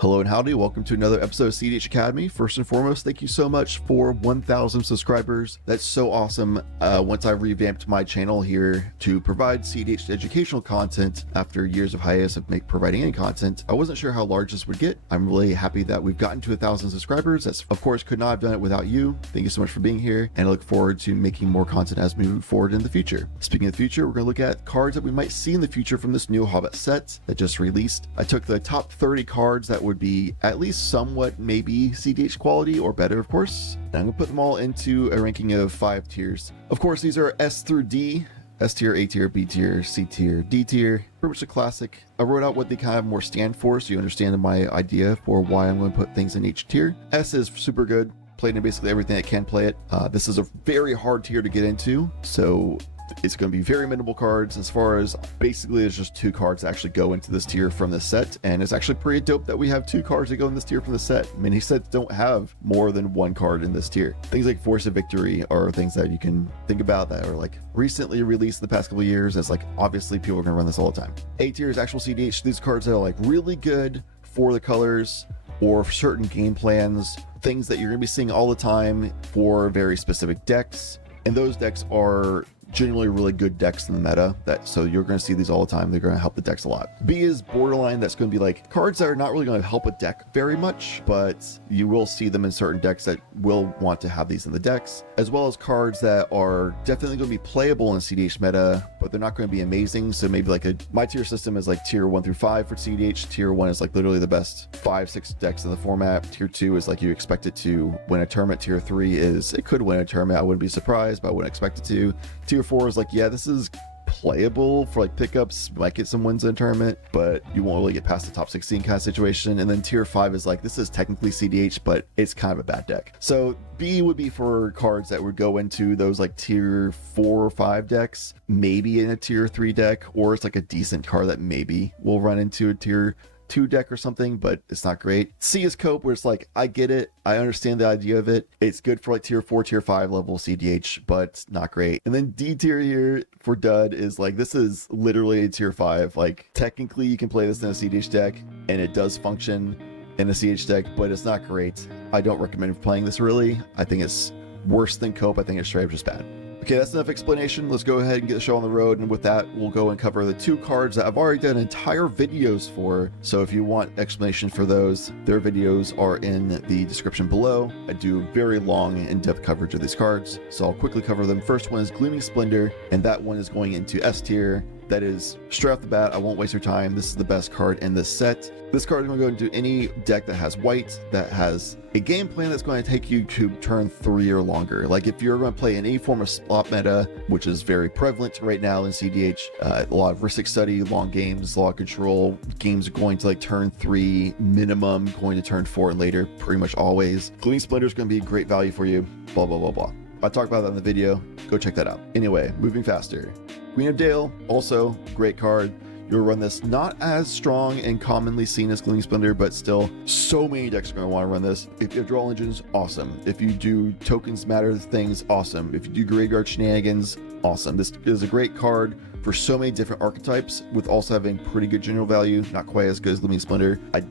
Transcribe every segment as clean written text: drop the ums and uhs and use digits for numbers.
Hello and howdy, welcome to another episode of cEDH Academy. First and foremost, thank you so much for 1,000 subscribers. That's so awesome. Once I revamped my channel here to provide cEDH educational content after years of hiatus of providing any content, I wasn't sure how large this would get. I'm really happy that we've gotten to 1,000 subscribers. That's, of course, could not have done it without you. Thank you so much for being here, and I look forward to making more content as we move forward in the future. Speaking of the future, we're going to look at cards that we might see in the future from this new Hobbit set that just released. I took the top 30 cards that would be at least somewhat maybe cEDH quality or better, of course. And I'm gonna put them all into a ranking of 5 tiers. Of course, these are S through D. S tier, A tier, B tier, C tier, D tier. Pretty much a classic. I wrote out what they kind of more stand for so you understand my idea for why I'm going to put things in each tier. S is super good. Played in basically everything that can play it. This is a very hard tier to get into, so it's going to be very minimal cards. As far as basically there's just 2 cards that actually go into this tier from this set, and it's actually pretty dope that we have 2 cards that go in this tier from the set. Many sets don't have more than 1 card in this tier. Things like Force of Victory are things that you can think about that are like recently released the past couple of years, as like obviously people are going to run this all the time. A tier is actual cEDH. These cards that are like really good for the colors or for certain game plans, things that you're going to be seeing all the time for very specific decks, and those decks are generally really good decks in the meta, so you're going to see these all the time. They're going to help the decks a lot. B is borderline. That's going to be like cards that are not really going to help a deck very much, but you will see them in certain decks that will want to have these in the decks, as well as cards that are definitely going to be playable in cEDH meta, but they're not going to be amazing. So maybe like my tier system is like tier 1 through 5 for cEDH. Tier 1 is like literally the best 5-6 decks in the format. Tier 2 is like you expect it to win a tournament. Tier 3 is it could win a tournament. I wouldn't be surprised, but I wouldn't expect it to. Tier 4 is like, yeah, this is playable for like pickups, might get some wins in a tournament, but you won't really get past the top 16 kind of situation. And then tier 5 is like, this is technically cEDH, but it's kind of a bad deck. So B would be for cards that would go into those like tier 4 or 5 decks, maybe in a tier 3 deck, or it's like a decent card that maybe will run into a tier 2 deck or something, but it's not great. C is cope, where it's like, I get it, I understand the idea of it, it's good for like tier 4, tier 5 level cEDH, but not great. And then D tier here for dud is like, this is literally a tier 5. Like technically you can play this in a cEDH deck and it does function in a cEDH deck, but it's not great. I don't recommend playing this really. I think it's worse than cope. I think it's straight up just bad. Okay, that's enough explanation. Let's go ahead and get the show on the road. And with that, we'll go and cover the 2 cards that I've already done entire videos for. So if you want explanation for those, their videos are in the description below. I do very long, in-depth coverage of these cards, so I'll quickly cover them. First one is Gleaming Splendor, and that one is going into S tier. That is straight off the bat. I won't waste your time. This is the best card in this set. This card is going to go into any deck that has white, that has a game plan that's going to take you to turn 3 or longer. Like if you're going to play in any form of slot meta, which is very prevalent right now in cEDH, a lot of Ristic Study, long games, a lot of control, games are going to like turn 3 minimum, going to turn 4 and later, pretty much always. Gleaming Splendor is going to be a great value for you, blah, blah, blah, blah. I talked about that in the video. Go check that out. Anyway, moving faster. Queen of Dale, also great card. You'll run this not as strong and commonly seen as Gleaming Splendor, but still so many decks are going to want to run this. If you have draw engines, awesome. If you do tokens matter things, awesome. If you do graveyard shenanigans, awesome. This is a great card for so many different archetypes, with also having pretty good general value. Not quite as good as Gleaming Splendor. I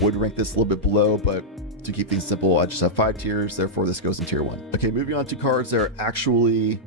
would rank this a little bit below, but to keep things simple, I just have 5 tiers, therefore this goes in tier 1. Okay, moving on to cards that are actually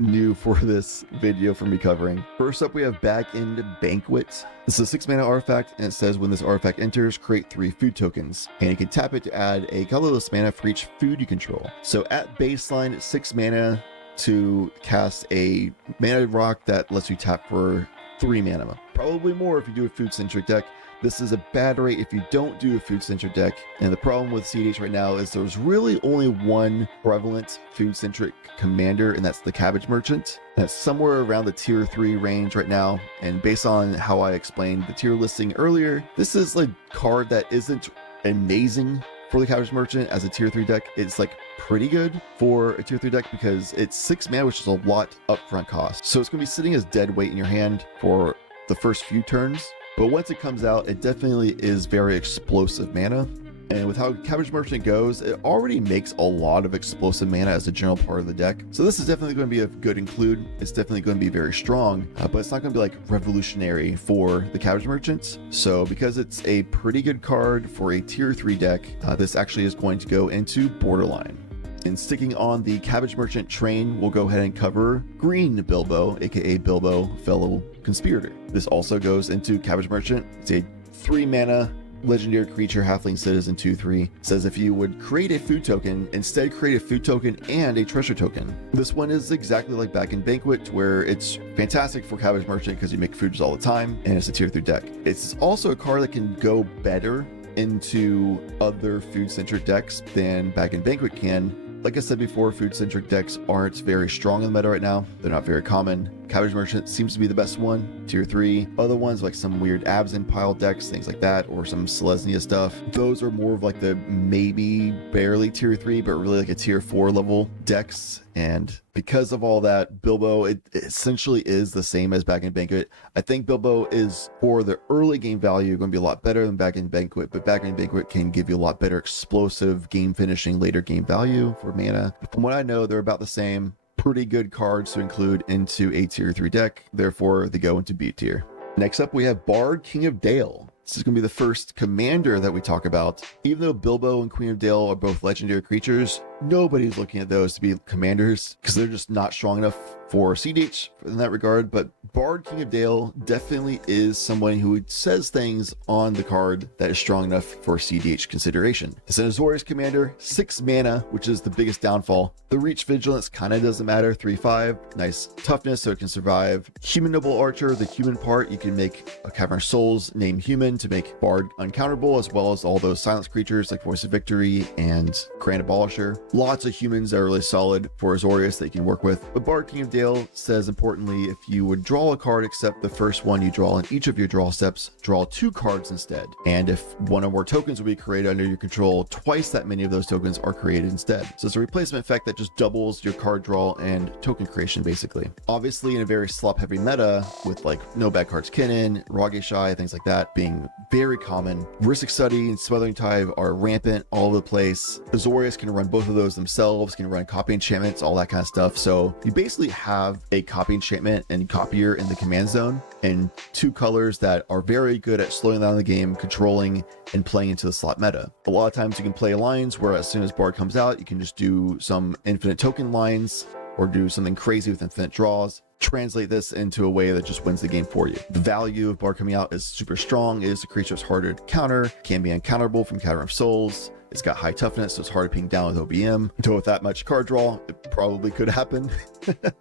new for this video for me covering. First up, we have Back End Banquet. This is a 6 mana artifact, and it says when this artifact enters, create 3 food tokens, and you can tap it to add a colorless mana for each food you control. So at baseline, it's 6 mana to cast a mana rock that lets you tap for 3 mana. Probably more if you do a food-centric deck. This is a bad rate if you don't do a food-centric deck, and the problem with cEDH right now is there's really only one prevalent food-centric commander, and that's the Cabbage Merchant. That's somewhere around the tier 3 range right now, and based on how I explained the tier listing earlier, this is a card that isn't amazing for the Cabbage Merchant as a tier 3 deck. It's like pretty good for a tier 3 deck because it's 6 mana, which is a lot upfront cost. So it's going to be sitting as dead weight in your hand for the first few turns. But once it comes out, it definitely is very explosive mana. And with how Cabbage Merchant goes, it already makes a lot of explosive mana as a general part of the deck. So this is definitely going to be a good include. It's definitely going to be very strong, but it's not going to be like revolutionary for the Cabbage Merchants. So because it's a pretty good card for a tier 3 deck, this actually is going to go into Borderline. And sticking on the Cabbage Merchant train, we'll go ahead and cover Green Bilbo, aka Bilbo Fellow Conspirator. This also goes into Cabbage Merchant. It's a 3 mana legendary creature, halfling citizen, 2/3. Says if you would create a food token, instead create a food token and a treasure token. This one is exactly like back in Banquet, where it's fantastic for Cabbage Merchant because you make foods all the time, and it's a tier 3 deck. It's also a card that can go better into other food-centric decks than back in Banquet can. Like I said before, food-centric decks aren't very strong in the meta right now. They're not very common. Cabbage Merchant seems to be the best one, tier 3. Other ones like some weird Absent pile decks, things like that, or some Selesnya stuff. Those are more of like the maybe barely tier 3, but really like a tier 4 level decks. And because of all that, Bilbo, it essentially is the same as back in Banquet. I think Bilbo is, for the early game value, going to be a lot better than back in Banquet, but back in Banquet can give you a lot better explosive game finishing later game value for mana. From what I know, they're about the same. Pretty good cards to include into a tier 3 deck, therefore they go into B tier. Next up, we have Bard, King of Dale. This is going to be the first commander that we talk about. Even though Bilbo and Queen of Dale are both legendary creatures, nobody's looking at those to be commanders because they're just not strong enough for cEDH in that regard. But Bard, King of Dale definitely is someone who says things on the card that is strong enough for cEDH consideration. It's an Azorius commander, 6 mana, which is the biggest downfall. The reach vigilance kind of doesn't matter, 3/5, nice toughness so it can survive. Human Noble Archer, the human part, you can make a Cavern of Souls named Human to make Bard uncounterable, as well as all those silence creatures like Voice of Victory and Grand Abolisher. Lots of humans that are really solid for Azorius that you can work with. But Bard, King of Dale says importantly, if you would draw a card except the first one you draw in each of your draw steps, draw 2 cards instead. And if one or more tokens will be created under your control, twice that many of those tokens are created instead. So it's a replacement effect that just doubles your card draw and token creation basically. Obviously in a very slop heavy meta with like no bad cards Kinnan, Rogeshai, things like that being very common. Rhystic Study and Smothering Tide are rampant all over the place. Azorius can run both of those themselves, can run copy enchantments, all that kind of stuff. So you basically have a copy enchantment and copier in the command zone, and 2 colors that are very good at slowing down the game, controlling, and playing into the slot meta. A lot of times you can play lines where as soon as Bard comes out, you can just do some infinite token lines or do something crazy with infinite draws. Translate this into a way that just wins the game for you. The value of Bard coming out is super strong. It is a creature that's harder to counter, can be uncounterable from Cavern of Souls. It's got high toughness, so it's hard to ping down with OBM. So with that much card draw, it probably could happen.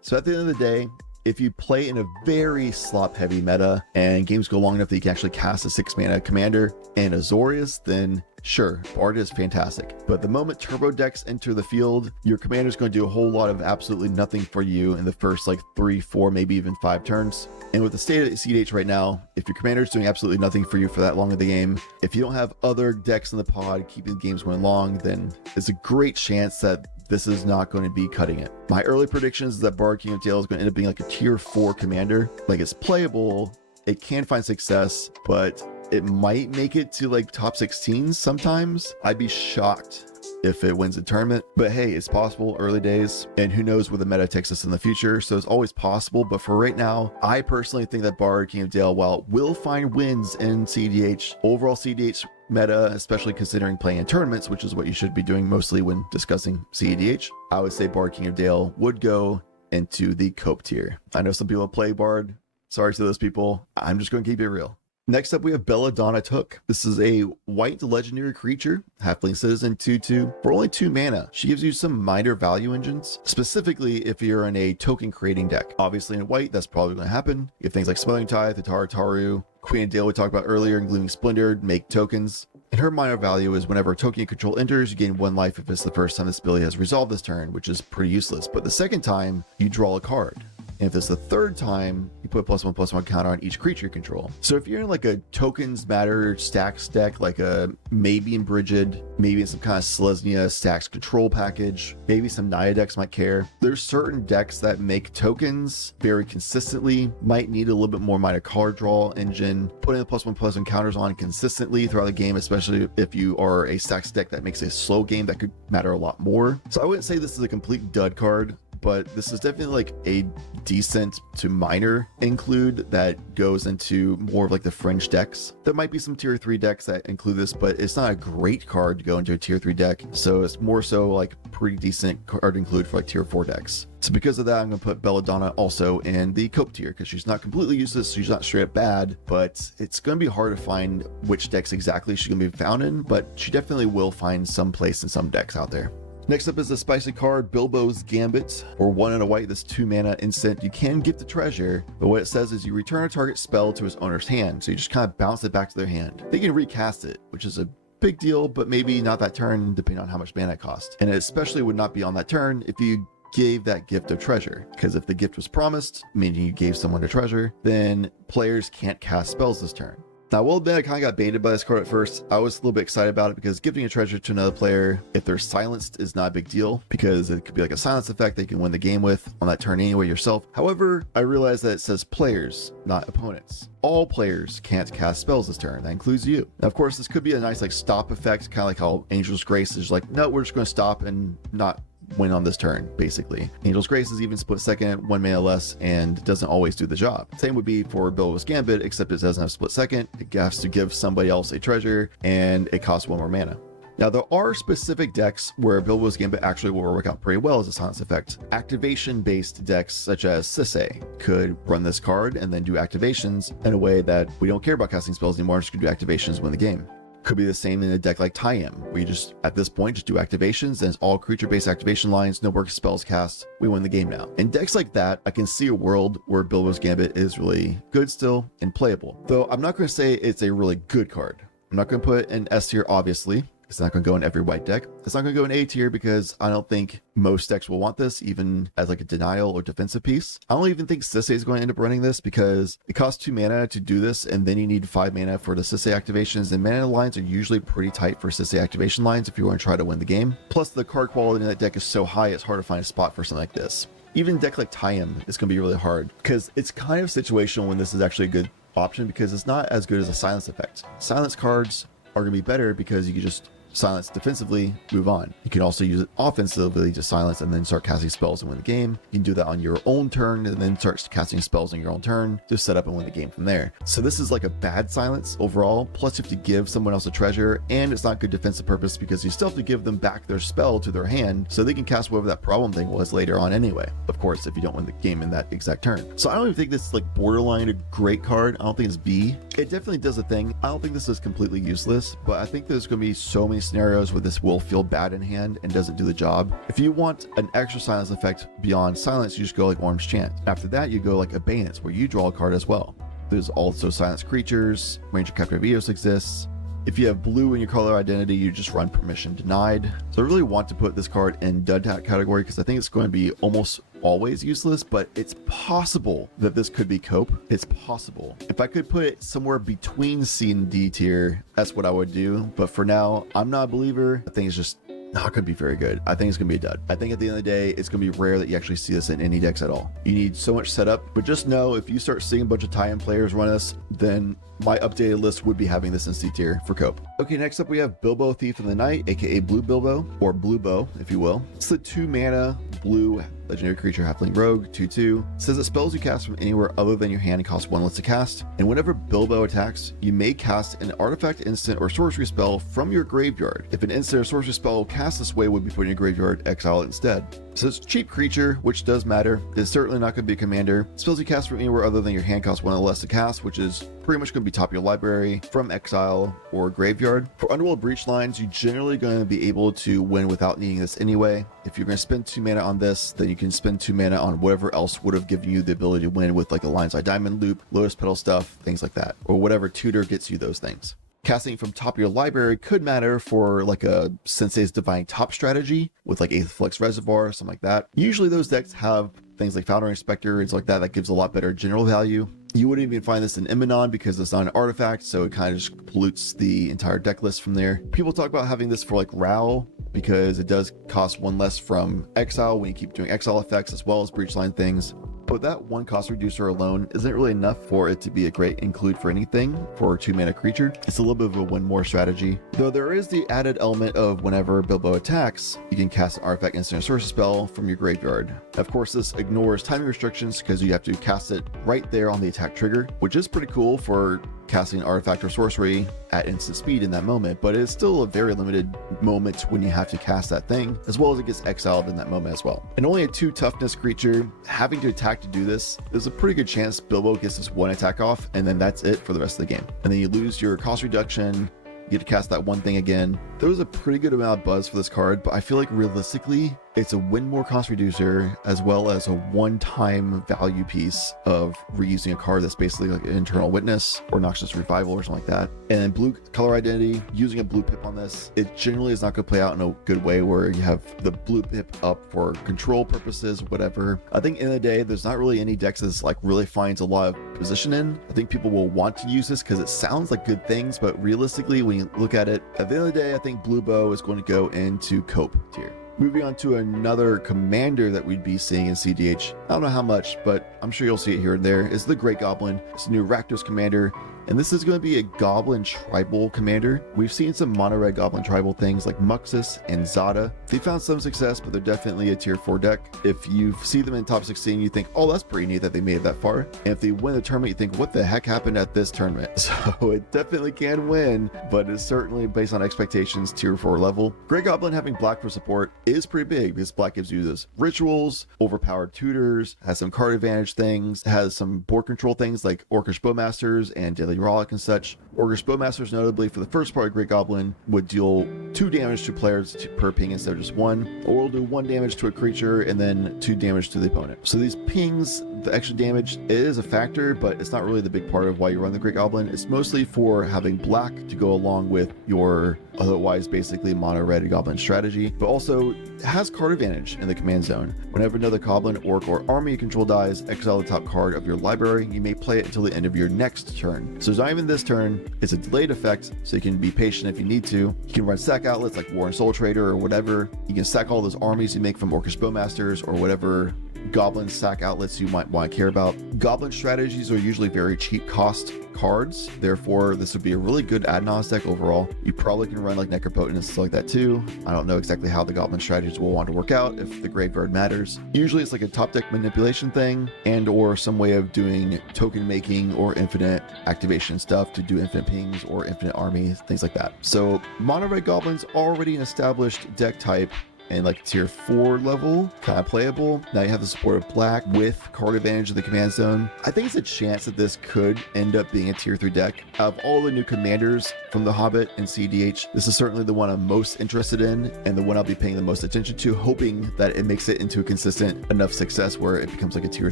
So at the end of the day, if you play in a very slop heavy meta and games go long enough that you can actually cast a 6 mana commander and Azorius, then sure, Bard is fantastic. But the moment turbo decks enter the field, your commander is going to do a whole lot of absolutely nothing for you in the first like 3, 4, maybe even 5 turns. And with the state of cEDH right now, if your commander is doing absolutely nothing for you for that long of the game, if you don't have other decks in the pod keeping the games going long, then it's a great chance that this is not going to be cutting it. My early predictions is that Bard, King of Dale is going to end up being like a tier 4 commander. Like it's playable, it can find success, but it might make it to like top 16 sometimes. I'd be shocked if it wins a tournament, but hey, it's possible, early days, and who knows where the meta takes us in the future. So it's always possible, but for right now, I personally think that Bard, King of Dale, while it will find wins in cEDH, overall cEDH meta, especially considering playing in tournaments, which is what you should be doing mostly when discussing cEDH, I would say Bard, King of Dale would go into the Cope tier. I know some people play Bard. Sorry to those people. I'm just going to keep it real. Next up, we have Belladonna Took. This is a white legendary creature, halfling citizen, 2/2, for only 2 mana. She gives you some minor value engines, specifically if you're in a token creating deck. Obviously in white, that's probably going to happen. You have things like Smothering Tide, the Taru, Queen of Dale we talked about earlier, and Gleaming Splendor make tokens. And her minor value is whenever a token you control enters, you gain 1 life if it's the first time this ability has resolved this turn, which is pretty useless. But the second time, you draw a card. And if it's the third time, you put +1/+1 counter on each creature you control. So if you're in like a tokens matter stacks deck, like a maybe in Brigid, maybe in some kind of Selesnya stacks control package, maybe some Naya decks might care. There's certain decks that make tokens very consistently, might need a little bit more minor card draw engine, putting the +1/+1 counters on consistently throughout the game, especially if you are a stacks deck that makes a slow game, that could matter a lot more. So I wouldn't say this is a complete dud card, but this is definitely like a decent to minor include that goes into more of like the fringe decks. There might be some tier 3 decks that include this, but it's not a great card to go into a tier 3 deck. So it's more so like pretty decent card to include for like tier 4 decks. So because of that, I'm going to put Belladonna also in the cope tier, because she's not completely useless. She's not straight up bad, but it's going to be hard to find which decks exactly she's going to be found in, but she definitely will find some place in some decks out there. Next up is the spicy card, Bilbo's Gambit. For 1 and a white, this 2 mana instant. You can gift a treasure, but what it says is you return a target spell to its owner's hand. So you just kind of bounce it back to their hand. They can recast it, which is a big deal, but maybe not that turn, depending on how much mana it costs. And it especially would not be on that turn if you gave that gift of treasure, because if the gift was promised, meaning you gave someone a treasure, then players can't cast spells this turn. Now, I will admit I kind of got baited by this card at first. I was a little bit excited about it because giving a treasure to another player, if they're silenced, is not a big deal, because it could be like a silence effect that you can win the game with on that turn anyway yourself. However, I realized that it says players, not opponents. All players can't cast spells this turn. That includes you. Now, of course, this could be a nice like stop effect, kind of like how Angel's Grace is like, no, we're just going to stop and not win on this turn, basically. Angel's Grace is even split second, 1 mana less, and doesn't always do the job. Same would be for Bilbo's Gambit, except it doesn't have split second. It has to give somebody else a treasure, and it costs 1 more mana. Now, there are specific decks where Bilbo's Gambit actually will work out pretty well as a silence effect. Activation-based decks such as cEDH could run this card and then do activations in a way that we don't care about casting spells anymore, just gonna do activations to win the game. Could be the same in a deck like Tayam, where you just, at this point, just do activations, and it's all creature-based activation lines, no work spells cast, we win the game now. In decks like that, I can see a world where Bilbo's Gambit is really good still and playable. Though I'm not going to say it's a really good card. I'm not going to put an S tier, obviously. It's not going to go in every white deck. It's not going to go in A tier because I don't think most decks will want this, even as like a denial or defensive piece. I don't even think cEDH is going to end up running this because it costs 2 mana to do this, and then you need 5 mana for the cEDH activations, and mana lines are usually pretty tight for cEDH activation lines if you want to try to win the game. Plus, the card quality in that deck is so high, it's hard to find a spot for something like this. Even a deck like Tayam is going to be really hard because it's kind of situational when this is actually a good option, because it's not as good as a silence effect. Silence cards are going to be better because you can just silence defensively, move on. You can also use it offensively to silence and then start casting spells and win the game. You can do that on your own turn and then start casting spells on your own turn to set up and win the game from there. So this is like a bad silence overall, plus you have to give someone else a treasure, and it's not good defensive purpose because you still have to give them back their spell to their hand so they can cast whatever that problem thing was later on anyway. Of course, if you don't win the game in that exact turn. So I don't even think this is like borderline a great card. I don't think it's B. It definitely does a thing. I don't think this is completely useless, but I think there's going to be so many scenarios where this will feel bad in hand and doesn't do the job. If you want an extra silence effect beyond silence, you just go like Orange Chant. After that, you go like Abeyance, where you draw a card as well. There's also silence creatures. Ranger Captive Eos exists. If you have blue in your color identity, you just run Permission Denied. So I really want to put this card in dud category because I think it's going to be almost always useless, but it's possible that this could be cope. It's possible. If I could put it somewhere between C and D tier, that's what I would do. But for now, I'm not a believer. I think it's just not going to be very good. I think it's going to be a dud. I think at the end of the day, it's going to be rare that you actually see this in any decks at all. You need so much setup, but just know if you start seeing a bunch of tie-in players run this, then my updated list would be having this in C tier for cope. Okay, next up we have Bilbo Thief of the Night, aka Blue Bilbo, or Blue Bow, if you will. It's the 2 mana blue legendary creature halfling rogue, 2/2. It says that spells you cast from anywhere other than your hand cost 1 less to cast. And whenever Bilbo attacks, you may cast an artifact, instant, or sorcery spell from your graveyard. If an instant or sorcery spell cast this way would be put in your graveyard, exile it instead. So it's a cheap creature, which does matter. It's certainly not going to be a commander. Spells you cast from anywhere other than your hand cost 1 or less to cast, which is pretty much going to be top of your library, from exile or graveyard. For Underworld Breach lines, you're generally going to be able to win without needing this anyway. If you're going to spend 2 mana on this, then you can spend 2 mana on whatever else would have given you the ability to win with like a Lion's Eye Diamond loop, Lotus Petal stuff, things like that, or whatever tutor gets you those things. Casting from top of your library could matter for like a Sensei's Divine Top strategy with like Aether Flux Reservoir, something like that. Usually those decks have things like Founder Inspector and stuff like that, that gives a lot better general value. You wouldn't even find this in Imonon because it's not an artifact, so it kind of just pollutes the entire deck list from there. People talk about having this for like Rao because it does cost 1 less from exile when you keep doing exile effects as well as breach line things. But that 1 cost reducer alone isn't really enough for it to be a great include for anything for a 2-mana creature. It's a little bit of a win more strategy. Though there is the added element of whenever Bilbo attacks, you can cast an artifact, instant, or sorcery spell from your graveyard. Of course, this ignores timing restrictions because you have to cast it right there on the attack trigger, which is pretty cool for casting an artifact or sorcery at instant speed in that moment, but it's still a very limited moment when you have to cast that thing, as well as it gets exiled in that moment as well. And only a 2 toughness creature having to attack to do this, there's a pretty good chance Bilbo gets this 1 attack off, and then that's it for the rest of the game. And then you lose your cost reduction, you get to cast that 1 thing again. There was a pretty good amount of buzz for this card, but I feel like realistically, it's a win more cost reducer as well as a one-time value piece of reusing a card that's basically like an Internal Witness or Noxious Revival or something like that. And blue color identity, using a blue pip on this, it generally is not going to play out in a good way where you have the blue pip up for control purposes, whatever. I think in the day, there's not really any decks that's like really finds a lot of position in. I think people will want to use this because it sounds like good things, but realistically, when you look at it, at the end of the day, I think Blue Bow is going to go into Cope tier. Moving on to another commander that we'd be seeing in cEDH. I don't know how much, but I'm sure you'll see it here and there. Is the Great Goblin. It's a new Rakdos commander, and this is going to be a Goblin Tribal commander. We've seen some mono red Goblin Tribal things like Muxus and Zada. They found some success, but they're definitely a tier 4 deck. If you see them in top 16, you think, oh, that's pretty neat that they made it that far. And if they win the tournament, you think, what the heck happened at this tournament? So it definitely can win, but it's certainly based on expectations, tier 4 level. Great Goblin having black for support is pretty big because black gives you this rituals, overpowered tutors, has some card advantage things, has some board control things like Orcish Bowmasters and Daily Rollick and such. Orcish Bowmasters, notably for the first part of Great Goblin, would deal 2 damage to players per ping instead of just 1, or will do 1 damage to a creature and then 2 damage to the opponent. So these pings, the extra damage is a factor, but it's not really the big part of why you run the Great Goblin. It's mostly for having black to go along with your otherwise basically mono red Goblin strategy, but also has card advantage in the command zone. Whenever another Goblin, Orc, or army you control dies, exile the top card of your library. You may play it until the end of your next turn. So it's not even this turn, it's a delayed effect, so you can be patient if you need to. You can run sack outlets like War and Soul Trader or whatever. You can sack all those armies you make from Orcish Bowmasters or whatever Goblin sack outlets you might want to care about. Goblin strategies are usually very cheap cost cards, therefore this would be a really good ad-nos deck overall. You probably can run like Necropotent and stuff like that too. I don't know exactly how the Goblin strategies will want to work out if the graveyard matters. Usually it's like a top deck manipulation thing and or some way of doing token making or infinite activation stuff to do infinite pings or infinite armies, things like that. So mono red Goblin's already an established deck type and like tier 4 level, kind of playable. Now you have the support of black with card advantage in the command zone. I think it's a chance that this could end up being a tier 3 deck. Out of all the new commanders from the Hobbit and cEDH, this is certainly the one I'm most interested in and the one I'll be paying the most attention to, hoping that it makes it into a consistent enough success where it becomes like a tier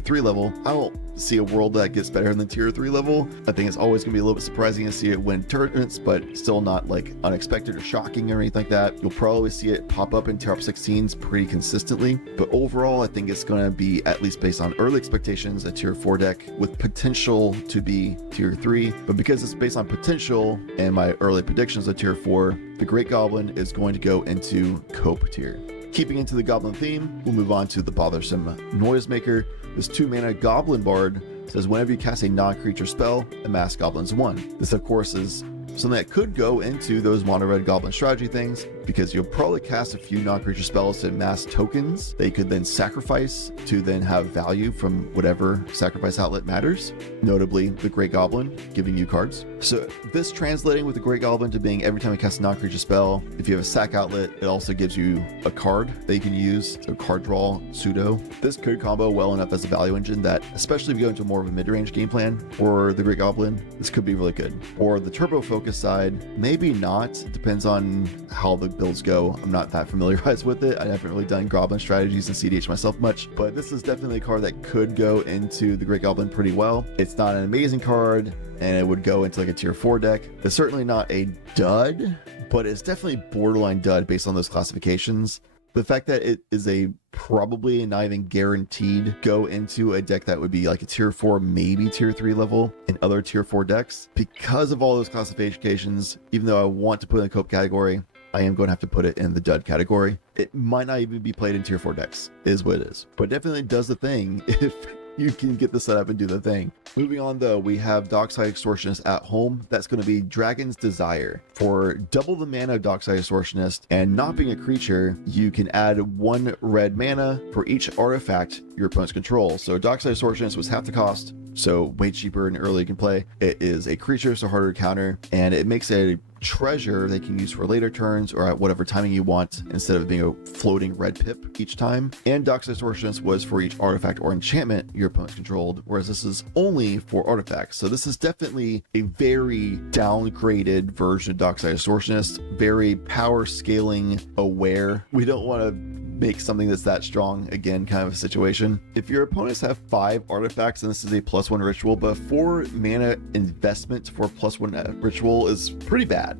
3 level. I don't see a world that gets better than tier 3 level. I think it's always gonna be a little bit surprising to see it win tournaments, but still not like unexpected or shocking or anything like that. You'll probably see it pop up in top 16s pretty consistently, but overall I think it's going to be, at least based on early expectations, a tier 4 deck with potential to be tier 3. But because it's based on potential and my early predictions of tier 4, the Great Goblin is going to go into Cope tier. Keeping into the Goblin theme, we'll move on to the Bothersome Noisemaker. This 2-mana Goblin Bard says whenever you cast a non-creature spell, amass goblins 1. This of course is something that could go into those mono red Goblin strategy things, because you'll probably cast a few non-creature spells to amass tokens that you could then sacrifice to then have value from whatever sacrifice outlet matters, notably the Great Goblin giving you cards. So this translating with the Great Goblin to being every time you cast a non-creature spell, if you have a sack outlet, it also gives you a card that you can use, so card draw pseudo. This could combo well enough as a value engine that, especially if you go into more of a mid-range game plan for the Great Goblin, this could be really good. For the turbo focus side, maybe not. It depends on how the builds go. I'm not that familiarized with it. I haven't really done Goblin strategies in cEDH myself much, but this is definitely a card that could go into the Great Goblin pretty well. It's not an amazing card, and it would go into like a tier 4 deck. It's certainly not a dud, but it's definitely borderline dud based on those classifications. The fact that it is a probably not even guaranteed go into a deck that would be like a tier 4, maybe tier 3 level in other tier 4 decks, because of all those classifications, even though I want to put it in the cope category, I am going to have to put it in the dud category. It might not even be played in tier 4 decks, is what it is, but definitely does the thing if you can get the setup and do the thing. Moving on though, we have Dockside Extortionist at home. That's going to be Dragon's Desire. For double the mana of Dockside Extortionist and not being a creature, you can add 1 red mana for each artifact your opponents control. So Dockside Extortionist was half the cost, so way cheaper and early you can play. It is a creature, so harder to counter, and it makes a treasure they can use for later turns or at whatever timing you want, instead of being a floating red pip each time. And Dockside Extortionist was for each artifact or enchantment your opponent controlled, whereas this is only for artifacts. So this is definitely a very downgraded version of Dockside Extortionist, very power scaling aware. We don't want to make something that's that strong again, kind of a situation. If your opponents have 5 artifacts and this is a +1 ritual, but 4 mana investment for +1 ritual is pretty bad.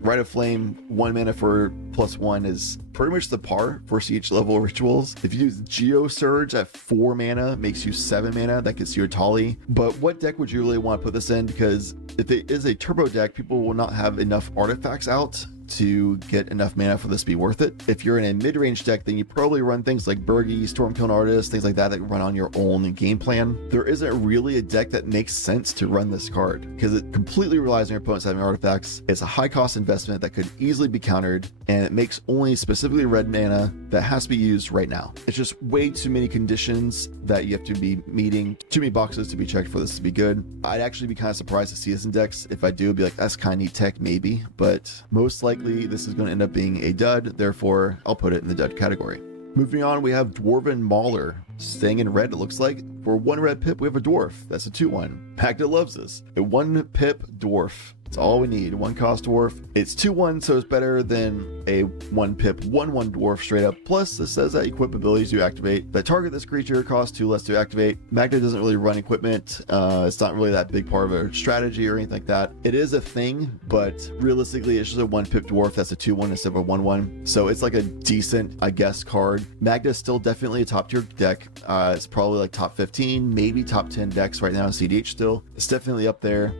Rite of Flame, 1 mana for +1 is pretty much the par for CH level rituals. If you use Geo Surge at 4 mana, makes you 7 mana, that gets you a Tali. But what deck would you really want to put this in? Because if it is a turbo deck, people will not have enough artifacts out to get enough mana for this to be worth it. If you're in a mid-range deck, then you probably run things like Burgi, Stormkill Artist, things like that that run on your own game plan. There isn't really a deck that makes sense to run this card because it completely relies on your opponents having artifacts. It's a high cost investment that could easily be countered, and it makes only specifically red mana that has to be used right now. It's just way too many conditions that you have to be meeting, too many boxes to be checked for this to be good. I'd actually be kind of surprised to see this in decks. If I do, it'd be like, that's kind of neat tech maybe, but most likely this is going to end up being a dud, therefore I'll put it in the dud category. Moving on, we have Dwarven Mauler. Staying in red, it looks like. For 1 red pip, we have a dwarf. That's a 2/1. Magda loves this. A 1 pip dwarf. That's all we need. 1 cost dwarf. It's 2/1, so it's better than a 1 pip 1/1 dwarf straight up. Plus, it says that equip abilities you activate that target this creature cost 2 less to activate. Magda doesn't really run equipment. It's not really that big part of a strategy or anything like that. It is a thing, but realistically, it's just a 1 pip dwarf that's a 2/1 instead of a 1/1. So it's like a decent, I guess, card. Magda is still definitely a top tier deck. It's probably like top 15, maybe top 10 decks right now in cEDH still. It's definitely up there.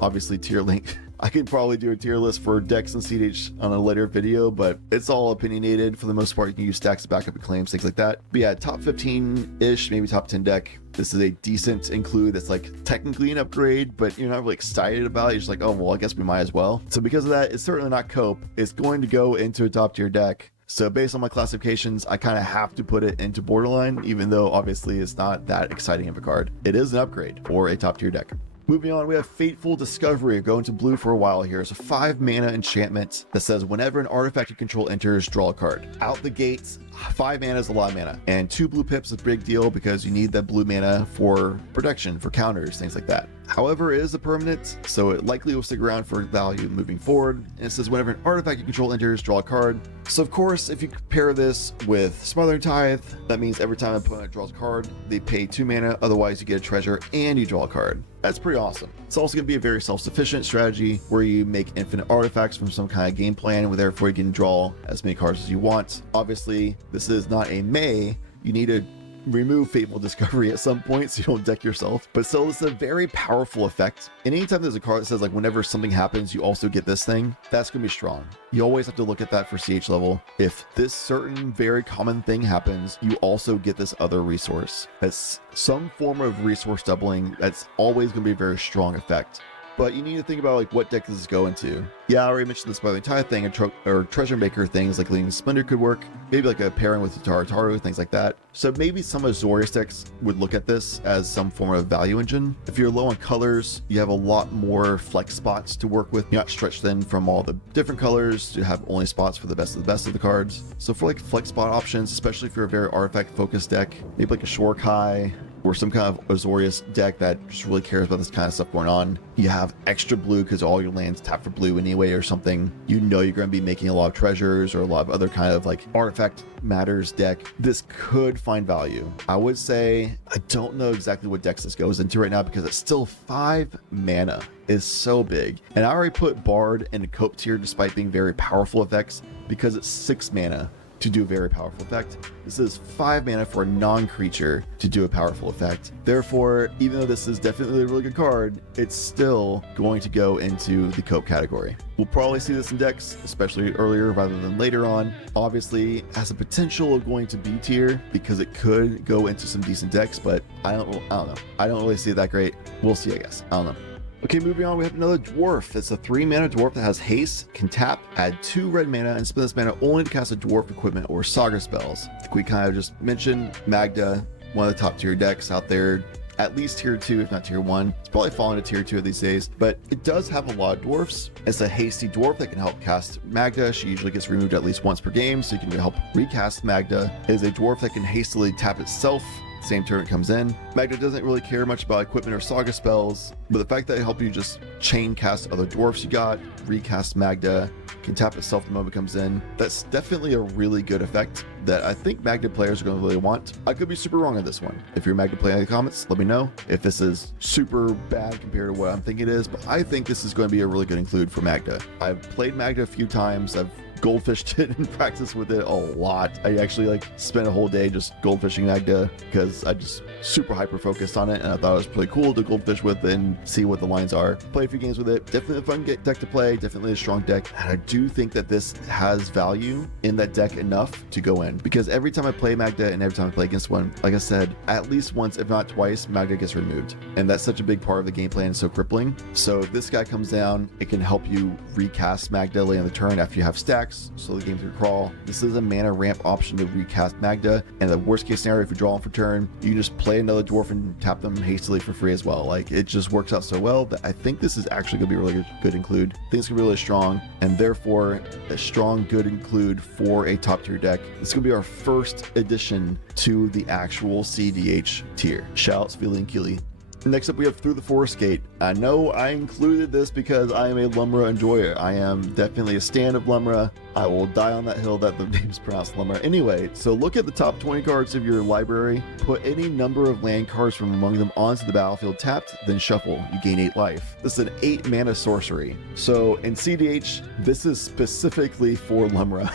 Obviously tier link. I could probably do a tier list for decks and cEDH on a later video, but it's all opinionated for the most part. You can use stacks of backup and claims, things like that. But yeah, top 15-ish, maybe top 10 deck. This is a decent include that's like technically an upgrade, but you're not really excited about it. You're just like, oh, well, I guess we might as well. So because of that, it's certainly not cope. It's going to go into a top tier deck. So based on my classifications, I kind of have to put it into borderline, even though obviously it's not that exciting of a card. It is an upgrade or a top tier deck. Moving on, we have Fateful Discovery going to blue for a while here. It's a 5 mana enchantment that says whenever an artifact you control enters, draw a card. Out the gates, 5 mana is a lot of mana, and 2 blue pips is a big deal because you need that blue mana for protection, for counters, things like that. However, it is a permanent, so it likely will stick around for value moving forward. And it says whenever an artifact you control enters, draw a card. So of course, if you compare this with Smothering Tithe, that means every time an opponent draws a card, they pay 2 mana, otherwise you get a treasure and you draw a card. That's pretty awesome. It's also going to be a very self-sufficient strategy where you make infinite artifacts from some kind of game plan, where therefore you can draw as many cards as you want. Obviously, this is not a May. You need to remove Fateful Discovery at some point so you don't deck yourself, but still, it's a very powerful effect. And anytime there's a card that says like whenever something happens you also get this thing, that's gonna be strong. You always have to look at that for CH level. If this certain very common thing happens, you also get this other resource. That's some form of resource doubling. That's always gonna be a very strong effect. But you need to think about like what deck does this go into. Yeah, I already mentioned the Smothering Tithe thing, or Treasure Maker things like Leaning Splendor could work. Maybe like a pairing with Taru, things like that. So maybe some Azorius decks would look at this as some form of value engine. If you're low on colors, you have a lot more flex spots to work with. You're not stretched thin from all the different colors to have only spots for the best of the cards. So for like flex spot options, especially if you're a very artifact focused deck, maybe like a Shorkai, or some kind of Azorius deck that just really cares about this kind of stuff going on. You have extra blue because all your lands tap for blue anyway or something. You know you're going to be making a lot of treasures or a lot of other kind of like artifact matters deck. This could find value. I would say I don't know exactly what decks this goes into right now because it's still 5 mana. Is so big. And I already put Bard in a cope tier despite being very powerful effects because it's 6 mana. to do a very powerful effect. This is 5 mana for a non-creature to do a powerful effect. Therefore, even though this is definitely a really good card, it's still going to go into the cope category. We'll probably see this in decks, especially earlier rather than later on. Obviously, has a potential of going to B tier because it could go into some decent decks, but I don't know. I don't really see it that great. We'll see, I guess. I don't know. Okay, moving on, we have another dwarf. It's a 3-mana dwarf that has haste, can tap, add 2 red mana, and spend this mana only to cast a dwarf equipment or saga spells. Like we kind of just mentioned, Magda, one of the top tier decks out there, at least tier 2, if not tier 1. It's probably falling to tier 2 these days, but it does have a lot of dwarfs. It's a hasty dwarf that can help cast Magda. She usually gets removed at least once per game, so you can help recast Magda. It is a dwarf that can hastily tap itself same turn it comes in. Magda doesn't really care much about equipment or saga spells, but the fact that it helps you just chain cast other dwarfs you got, recast Magda, can tap itself the moment it comes in, that's definitely a really good effect that I think Magda players are going to really want. I could be super wrong on this one. If you're a Magda player in the comments, let me know if this is super bad compared to what I'm thinking it is, but I think this is going to be a really good include for Magda. I've played Magda a few times. I've goldfished it and practiced with it a lot. I actually spent a whole day just goldfishing Magda because I just super hyper focused on it, and I thought it was pretty cool to goldfish with and see what the lines are. Play a few games with it. Definitely a fun deck to play, definitely a strong deck, and I do think that this has value in that deck enough to go in, because every time I play Magda and every time I play against one, like I said, at least once if not twice, Magda gets removed, and that's such a big part of the game plan and so crippling. So if this guy comes down, it can help you recast Magda late on the turn after you have stacks, so the game through crawl. This is a mana ramp option to recast Magda, and the worst case scenario, if you draw them for turn, you can just play another dwarf and tap them hastily for free as well. Like, it just works out so well that I think this is actually gonna be a really good include. I think it's gonna be really strong, and therefore a strong good include for a top tier deck. This is gonna be our first addition to the actual cEDH tier. Shouts, Feely and Keely. Next up, we have Through the Forest Gate. I know I included this because I am a Lumra enjoyer. I am definitely a stan of Lumra. I will die on that hill that the name's pronounced Lumra. Anyway, so look at the top 20 cards of your library. Put any number of land cards from among them onto the battlefield tapped, then shuffle. You gain 8 life. This is an 8 mana sorcery. So in cEDH, this is specifically for Lumra.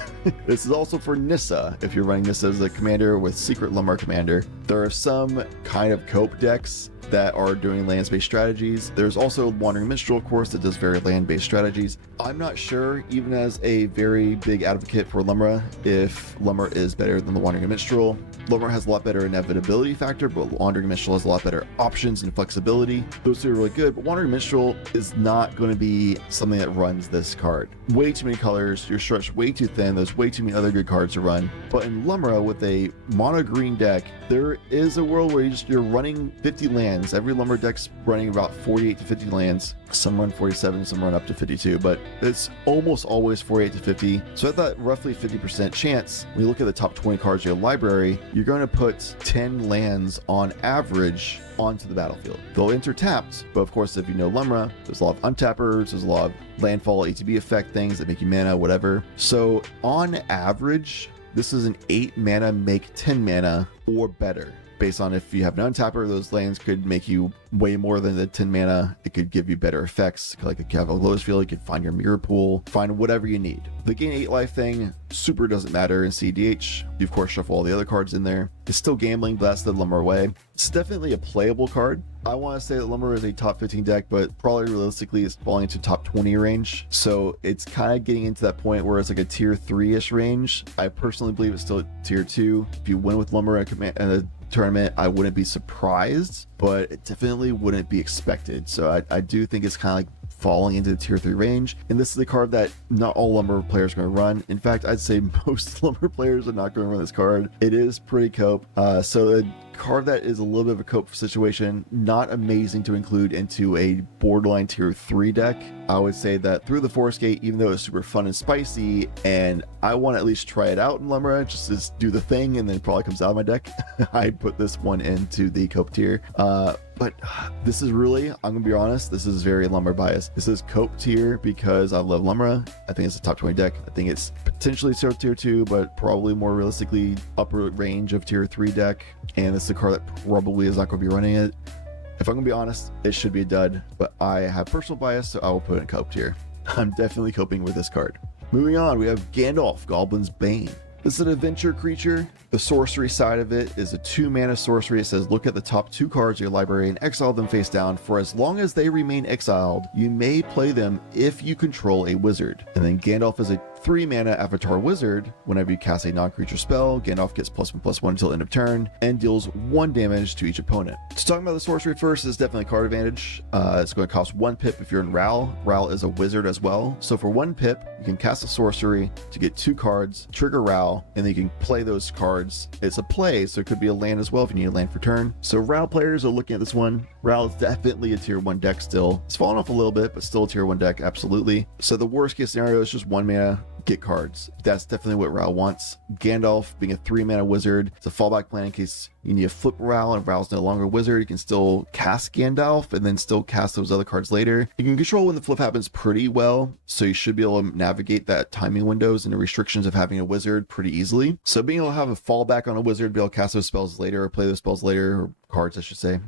This is also for Nissa, if you're running Nissa as a commander with Secret Lumra Commander. There are some kind of cope decks that are doing land-based strategies. There's also Wandering Minstrel, of course, that does very land-based strategies. I'm not sure, even as a very big advocate for Lumra, if Lumra is better than the Wandering Minstrel. Lumra has a lot better inevitability factor, but Wandering Minstrel has a lot better options and flexibility. Those two are really good, but Wandering Minstrel is not going to be something that runs this card. Way too many colors, you're stretched way too thin, there's way too many other good cards to run. But in Lumra, with a mono green deck, there is a world where you're running 50 lands. Every Lumra deck's running about 48 to 50 lands. Some run 47, some run up to 52, but it's almost always 48 to 50. So at that roughly 50% chance, when you look at the top 20 cards of your library, you're going to put 10 lands on average onto the battlefield. They'll enter tapped, but of course, if you know Lumra, there's a lot of untappers, there's a lot of landfall, ATB effect things that make you mana, whatever. So on average, this is an 8 mana make 10 mana or better. Based on if you have an untapper, those lands could make you way more than the 10 mana. It could give you better effects. Like if you have a Lotus Field, you could find your mirror pool, find whatever you need. The gain 8 life thing super doesn't matter in cEDH. You of course shuffle all the other cards in there. It's still gambling, but that's the Lumra way. It's definitely a playable card. I want to say that Lumra is a top 15 deck, but probably realistically it's falling into top 20 range. So it's kind of getting into that point where it's like a tier 3-ish range. I personally believe it's still tier 2. If you win with Lumra and a tournament, I wouldn't be surprised, but it definitely wouldn't be expected. So I do think it's kind of like falling into the tier 3 range, and this is a card that not all Lumber players are going to run. In fact, I'd say most Lumber players are not going to run this card. It is pretty cope, so a card that is a little bit of a cope situation, not amazing to include into a borderline tier 3 deck. I would say that Through the Forest Gate, even though it's super fun and spicy, and I want to at least try it out in Lumra, just to do the thing, and then it probably comes out of my deck, I put this one into the cope tier. But this is really, I'm gonna be honest, this is very Lumra biased. This is cope tier because I love Lumra. I think it's a top 20 deck. I think it's potentially tier 2, but probably more realistically upper range of tier 3 deck. And it's a card that probably is not going to be running it. If I'm gonna be honest, it should be a dud, but I have personal bias, so I will put it in cope tier. I'm definitely coping with this card. Moving on, we have Gandalf, Goblin's Bane. This is an adventure creature. The sorcery side of it is a 2-mana sorcery. It says look at the top 2 cards of your library and exile them face down. For as long as they remain exiled, you may play them if you control a wizard. And then Gandalf is a 3-mana Avatar Wizard. Whenever you cast a non-creature spell, Gandalf gets +1/+1 until end of turn and deals 1 damage to each opponent. So talking about the sorcery first, is definitely card advantage. It's going to cost 1 pip if you're in Ral. Ral is a wizard as well. So for 1 pip, you can cast a sorcery to get 2 cards, trigger Ral, and then you can play those cards. It's a play, so it could be a land as well if you need a land for turn. So Ral players are looking at this one. Ral is definitely a tier 1 deck still. It's fallen off a little bit, but still a tier 1 deck, absolutely. So the worst case scenario is just 1 mana, get cards. That's definitely what Ral wants. Gandalf being a 3-mana wizard, it's a fallback plan in case you need to flip Ral and Ral's no longer a wizard. You can still cast Gandalf and then still cast those other cards later. You can control when the flip happens pretty well, so you should be able to navigate that timing windows and the restrictions of having a wizard pretty easily. So being able to have a fallback on a wizard, be able to cast those spells later or play those spells later, or cards I should say,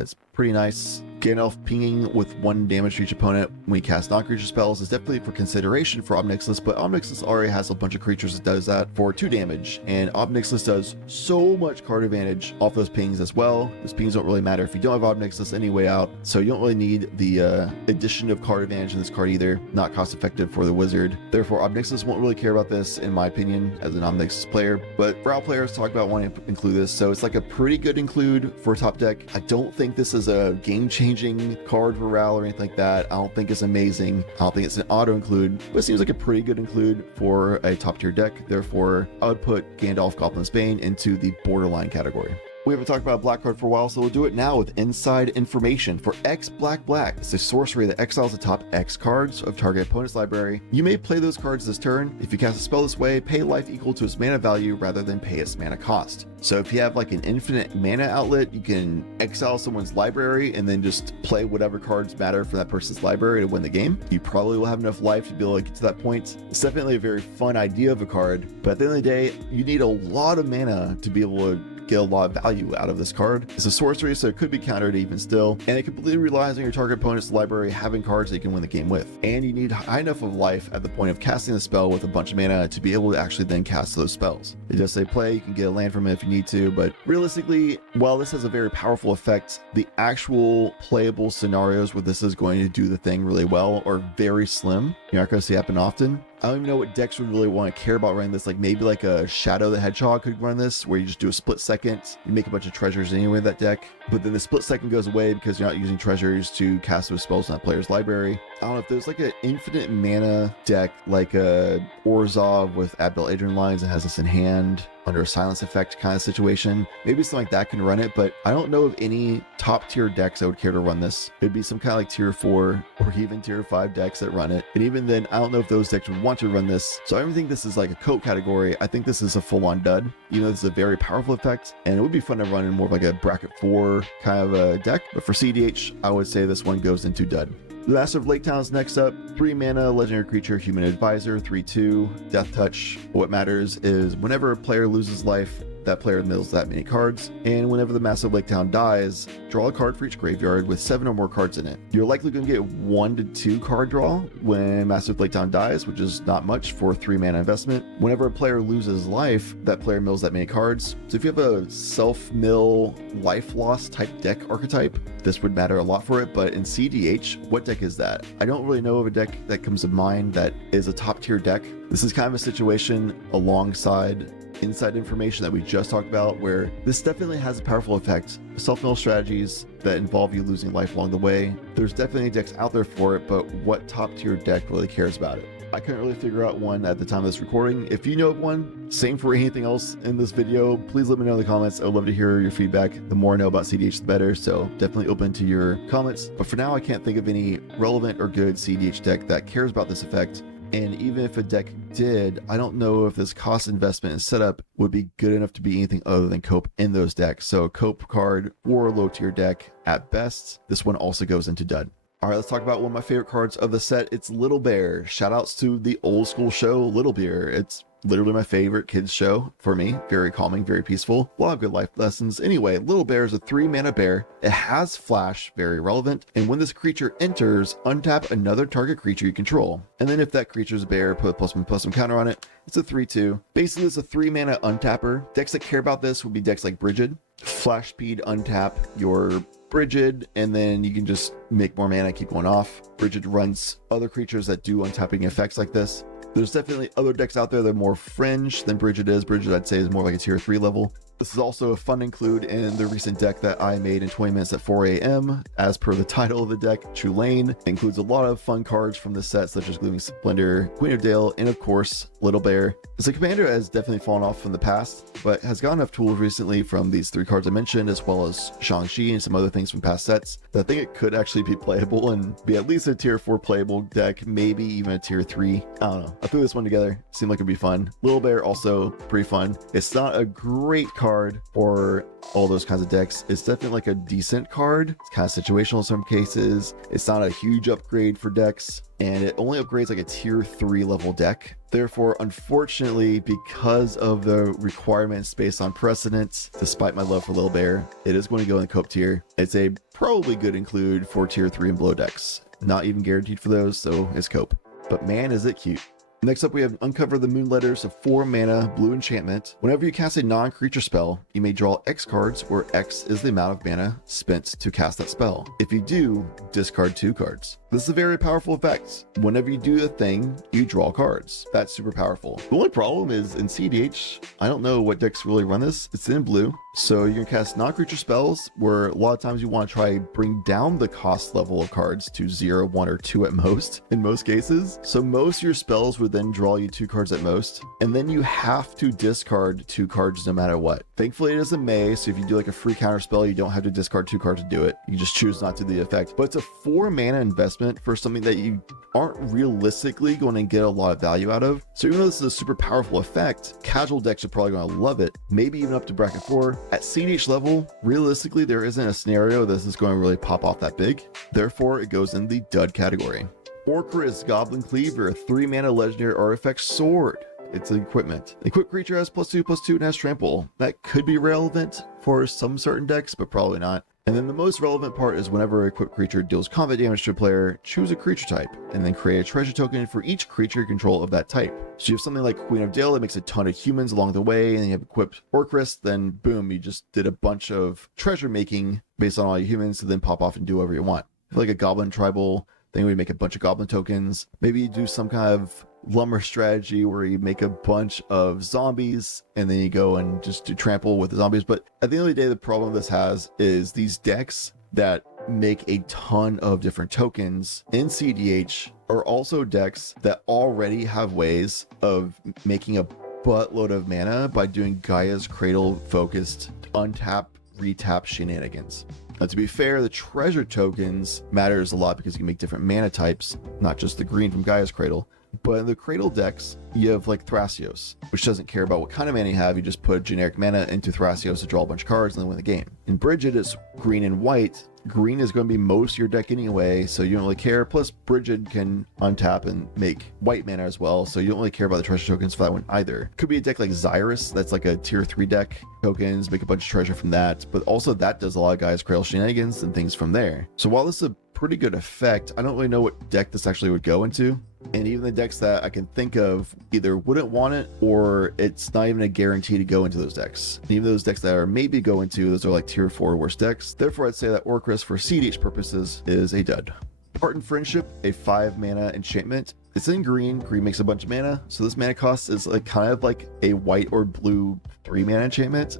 it's pretty nice. Gandalf pinging with 1 damage to each opponent when you cast non-creature spells is definitely for consideration for Ob Nixilis, but Ob Nixilis already has a bunch of creatures that does that for 2 damage, and Ob Nixilis does so much card advantage off those pings as well. Those pings don't really matter if you don't have Ob Nixilis anyway out, so you don't really need the addition of card advantage in this card either. Not cost effective for the wizard. Therefore, Ob Nixilis won't really care about this, in my opinion, as an Ob Nixilis player, but Ral players talk about wanting to include this, so it's like a pretty good include for a top deck. I don't think this is a game-changing card for Ral or anything like that. I don't think it's amazing. I don't think it's an auto-include, but it seems like a pretty good include for a top-tier deck. Therefore, I would put Gandalf Goblin's Bane into the borderline category. We haven't talked about a black card for a while, so we'll do it now with Inside Information. For X Black Black, it's a sorcery that exiles the top X cards of target opponent's library. You may play those cards this turn. If you cast a spell this way, pay life equal to its mana value rather than pay its mana cost. So if you have like an infinite mana outlet, you can exile someone's library and then just play whatever cards matter for that person's library to win the game. You probably will have enough life to be able to get to that point. It's definitely a very fun idea of a card, but at the end of the day, you need a lot of mana to be able to get a lot of value out of this card. It's a sorcery, so it could be countered even still, and it completely relies on your target opponent's library having cards that you can win the game with. And you need high enough of life at the point of casting the spell with a bunch of mana to be able to actually then cast those spells. It does say play, you can get a land from it if you need to, but realistically, while this has a very powerful effect, the actual playable scenarios where this is going to do the thing really well are very slim. You're not going to see it happen often. I don't even know what decks would really want to care about running this. Like maybe like a Shadow the Hedgehog could run this, where you just do a split second, you make a bunch of treasures anyway in that deck, but then the split second goes away because you're not using treasures to cast those spells in that player's library. I don't know if there's like an infinite mana deck like a Orzhov with Abdel Adrian lines that has this in hand under a silence effect kind of situation. Maybe something like that can run it, but I don't know of any top tier decks that would care to run this. It'd be some kind of like tier 4 or even tier 5 decks that run it. And even then, I don't know if those decks would want to run this. So I don't think this is like a coat category. I think this is a full-on dud. You know, this is a very powerful effect, and it would be fun to run in more of like a bracket 4 kind of a deck. But for cEDH, I would say this one goes into dud. The Master of Lake Town is next up. 3 mana, legendary creature, human advisor, 3/2, death touch. What matters is whenever a player loses life, that player mills that many cards, and whenever the Master of Lake Town dies, draw a card for each graveyard with 7 or more cards in it. You're likely going to get 1 to 2 card draw when Master of Lake Town dies, which is not much for a 3 mana investment. Whenever a player loses life, that player mills that many cards. So if you have a self-mill life loss type deck archetype, this would matter a lot for it. But in cEDH, what deck is that? I don't really know of a deck that comes to mind that is a top tier deck. This is kind of a situation alongside Inside Information that we just talked about, where this definitely has a powerful effect. Self-mill strategies that involve you losing life along the way. There's definitely decks out there for it, but what top tier deck really cares about it? I couldn't really figure out one at the time of this recording. If you know of one, same for anything else in this video, please let me know in the comments. I would love to hear your feedback. The more I know about cEDH, the better, so definitely open to your comments. But for now, I can't think of any relevant or good cEDH deck that cares about this effect. And even if a deck did, I don't know if this cost investment and setup would be good enough to be anything other than cope in those decks. So a cope card or a low tier deck at best. This one also goes into dud. All right, let's talk about one of my favorite cards of the set. It's Little Bear. Shout outs to the old school show Little Bear. It's literally my favorite kids show for me. Very calming, very peaceful, a lot of good life lessons. Anyway, Little Bear is a 3-mana bear. It has flash, very relevant, and when this creature enters, untap another target creature you control, and then if that creature's a bear, put a +1/+1 counter on it. It's a 3/2. Basically, it's a 3-mana untapper. Decks that care about this would be decks like Brigid. Flash speed, untap your Brigid, and then you can just make more mana, keep going off. Brigid runs other creatures that do untapping effects like this. There's definitely other decks out there that are more fringe than Brigid is. Brigid, I'd say, is more like a tier 3 level. This is also a fun include in the recent deck that I made in 20 minutes at 4 a.m. As per the title of the deck, True Lane. It includes a lot of fun cards from the set, such as Gleaming Splendor, Queen of Dale, and of course, Little Bear. As a commander has definitely fallen off from the past, but has got enough tools recently from these 3 cards I mentioned, as well as Shang-Chi and some other things from past sets, that I think it could actually be playable and be at least a tier 4 playable deck, maybe even a tier 3. I don't know. I threw this one together. Seemed like it'd be fun. Little Bear also pretty fun. It's not a great card for all those kinds of decks. It's definitely like a decent card. It's kind of situational in some cases. It's not a huge upgrade for decks, and it only upgrades like a tier 3 level deck. Therefore, unfortunately, because of the requirements based on precedence, despite my love for Little Bear, it is going to go in the cope tier. It's a probably good include for tier 3 and below decks. Not even guaranteed for those, so it's cope. But man, is it cute. Next up, we have Uncover the Moon Letters, a 4-mana blue enchantment. Whenever you cast a non-creature spell, you may draw X cards, where X is the amount of mana spent to cast that spell. If you do, discard 2 cards. This is a very powerful effect. Whenever you do a thing, you draw cards. That's super powerful. The only problem is in cEDH, I don't know what decks really run this. It's in blue. So you can cast non-creature spells, where a lot of times you want to try bring down the cost level of cards to 0, 1, or 2 at most, in most cases. So most of your spells would then draw you 2 cards at most, and then you have to discard 2 cards no matter what. Thankfully it is a May, so if you do like a free counter spell, you don't have to discard 2 cards to do it. You just choose not to do the effect. But it's a 4-mana investment for something that you aren't realistically going to get a lot of value out of. So even though this is a super powerful effect, casual decks are probably going to love it, maybe even up to bracket 4. At cEDH level, realistically, there isn't a scenario this is going to really pop off that big. Therefore, it goes in the dud category. Orcrist Goblin Cleaver, 3-mana legendary artifact sword. It's an equipment. The equipped creature has +2/+2 and has trample. That could be relevant for some certain decks, but probably not. And then the most relevant part is whenever an equipped creature deals combat damage to a player, choose a creature type, and then create a treasure token for each creature you control of that type. So you have something like Queen of Dale that makes a ton of humans along the way, and you have equipped Orcrist, then boom, you just did a bunch of treasure making based on all your humans to then pop off and do whatever you want. I feel like a Goblin Tribal thing where you make a bunch of Goblin tokens. Maybe you do some kind of lumber strategy where you make a bunch of zombies and then you go and just do trample with the zombies. But at the end of the day, the problem this has is these decks that make a ton of different tokens in cEDH are also decks that already have ways of making a buttload of mana by doing Gaia's Cradle focused untap, retap shenanigans. Now, to be fair, the treasure tokens matters a lot because you can make different mana types, not just the green from Gaia's Cradle. But in the Cradle decks, you have like Thrasios, which doesn't care about what kind of mana you have. You just put generic mana into Thrasios to draw a bunch of cards and then win the game. In Brigid, it's green and white. Green is going to be most of your deck anyway, so you don't really care. Plus, Brigid can untap and make white mana as well, so you don't really care about the treasure tokens for that one either. Could be a deck like Xyrus, that's like a tier 3 deck. Tokens, make a bunch of treasure from that, but also that does a lot of Gaia's Cradle shenanigans and things from there. So while this is a pretty good effect, I don't really know what deck this actually would go into. And even the decks that I can think of either wouldn't want it, or it's not even a guarantee to go into those decks. And even those decks that are maybe go into, those are like tier 4 worst decks. Therefore, I'd say that Orcrist for cEDH purposes is a dud. Part in Friendship, a 5-mana enchantment. It's in green. Green makes a bunch of mana, so this mana cost is like kind of like a white or blue 3-mana enchantment.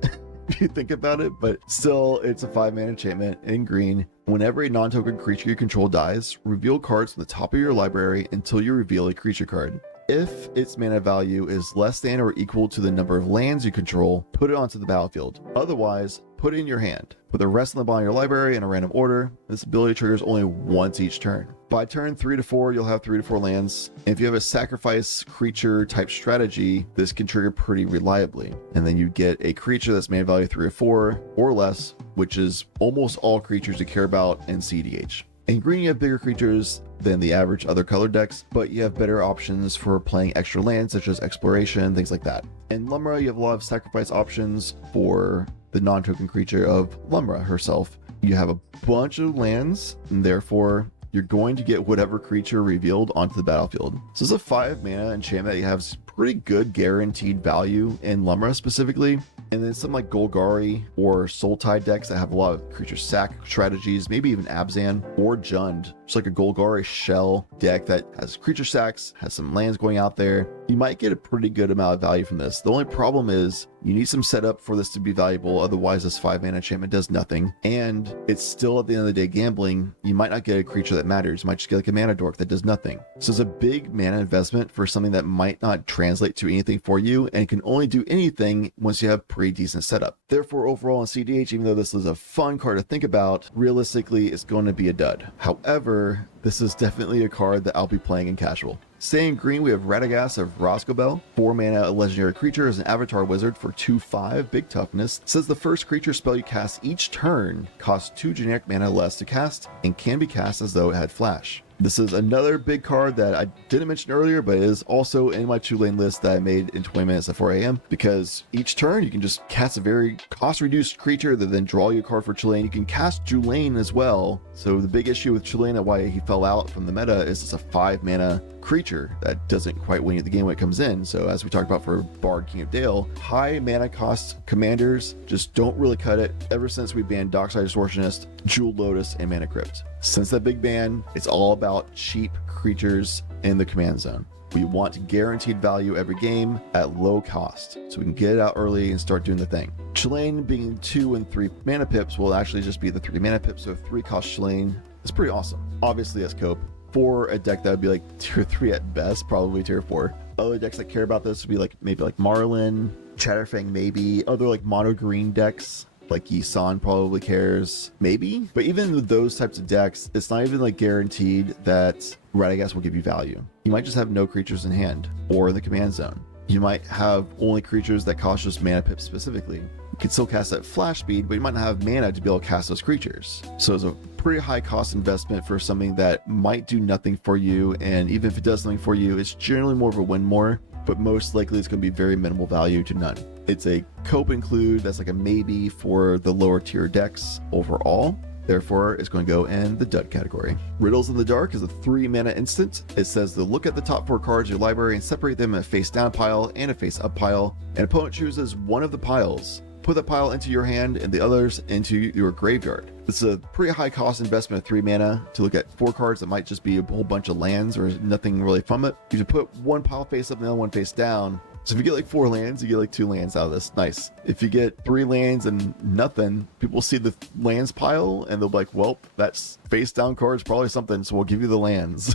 If you think about it, but still it's a 5-mana enchantment in green. Whenever a non-token creature you control dies, reveal cards from the top of your library until you reveal a creature card. If its mana value is less than or equal to the number of lands you control, put it onto the battlefield. Otherwise, put it in your hand. Put the rest in the bottom of your library in a random order. This ability triggers only once each turn. By turn 3 to 4, you'll have 3 to 4 lands. And if you have a sacrifice creature type strategy, this can trigger pretty reliably. And then you get a creature that's mana value 3 or 4 or less, which is almost all creatures you care about in cEDH. In green, you have bigger creatures than the average other color decks, but you have better options for playing extra lands such as exploration, things like that. In Lumra, you have a lot of sacrifice options for the non-token creature of Lumra herself. You have a bunch of lands, and therefore you're going to get whatever creature revealed onto the battlefield. So this is a 5 mana enchantment that has pretty good guaranteed value in Lumra specifically. And then something like Golgari or Sultai decks that have a lot of creature sack strategies, maybe even Abzan or Jund, just like a Golgari shell deck that has creature sacks, has some lands going out there. You might get a pretty good amount of value from this. The only problem is you need some setup for this to be valuable. Otherwise, this 5 mana enchantment does nothing. And it's still at the end of the day gambling. You might not get a creature that matters. You might just get like a mana dork that does nothing. So it's a big mana investment for something that might not translate to anything for you and can only do anything once you have pretty decent setup. Therefore, overall in cEDH, even though this is a fun card to think about, realistically, it's going to be a dud. However, this is definitely a card that I'll be playing in casual. Staying green, we have Radagast of Roscobel. 4 mana, a legendary creature, is an avatar wizard for 2/5, big toughness. It says the first creature spell you cast each turn costs 2 generic mana less to cast and can be cast as though it had flash. This is another big card that I didn't mention earlier, but it is also in my 2-lane list that I made in 20 minutes at 4 a.m. because each turn you can just cast a very cost-reduced creature that then draw you a card for 2-lane. You can cast Julane as well. So the big issue with Julane and why he fell out from the meta is it's a 5 mana creature that doesn't quite win you the game when it comes in. So as we talked about for Bard King of Dale, high mana cost commanders just don't really cut it ever since we banned Dockside Distortionist, Jeweled Lotus, and Mana Crypt. Since that big ban, it's all about cheap creatures in the command zone. We want guaranteed value every game at low cost, so we can get it out early and start doing the thing. Chelane being 2 and 3 mana pips will actually just be the 3 mana pips, so 3 cost Chelane is pretty awesome. Obviously as cope. For a deck that would be like tier 3 at best, probably tier 4. Other decks that care about this would be like maybe like Marlin, Chatterfang maybe, other like mono green decks. Like Yisan probably cares, maybe. But even with those types of decks, it's not even like guaranteed that Radagast will give you value. You might just have no creatures in hand or in the command zone. You might have only creatures that cost just mana pips specifically. You can still cast at flash speed, but you might not have mana to be able to cast those creatures. So it's a pretty high cost investment for something that might do nothing for you. And even if it does something for you, it's generally more of a win more, but most likely it's going to be very minimal value to none. It's a cope include that's like a maybe for the lower tier decks overall. Therefore, it's going to go in the dud category. Riddles in the Dark is a 3 mana instant. It says to look at the top 4 cards of your library and separate them in a face down pile and a face up pile. An opponent chooses one of the piles. Put that pile into your hand and the others into your graveyard. This is a pretty high cost investment of 3 mana to look at 4 cards that might just be a whole bunch of lands or nothing really from it. You can put one pile face up and the other one face down. So if you get like 4 lands, you get like 2 lands out of this. Nice. If you get 3 lands and nothing, people see the lands pile and they'll be like, well, that's face down cards, probably something, so we'll give you the lands.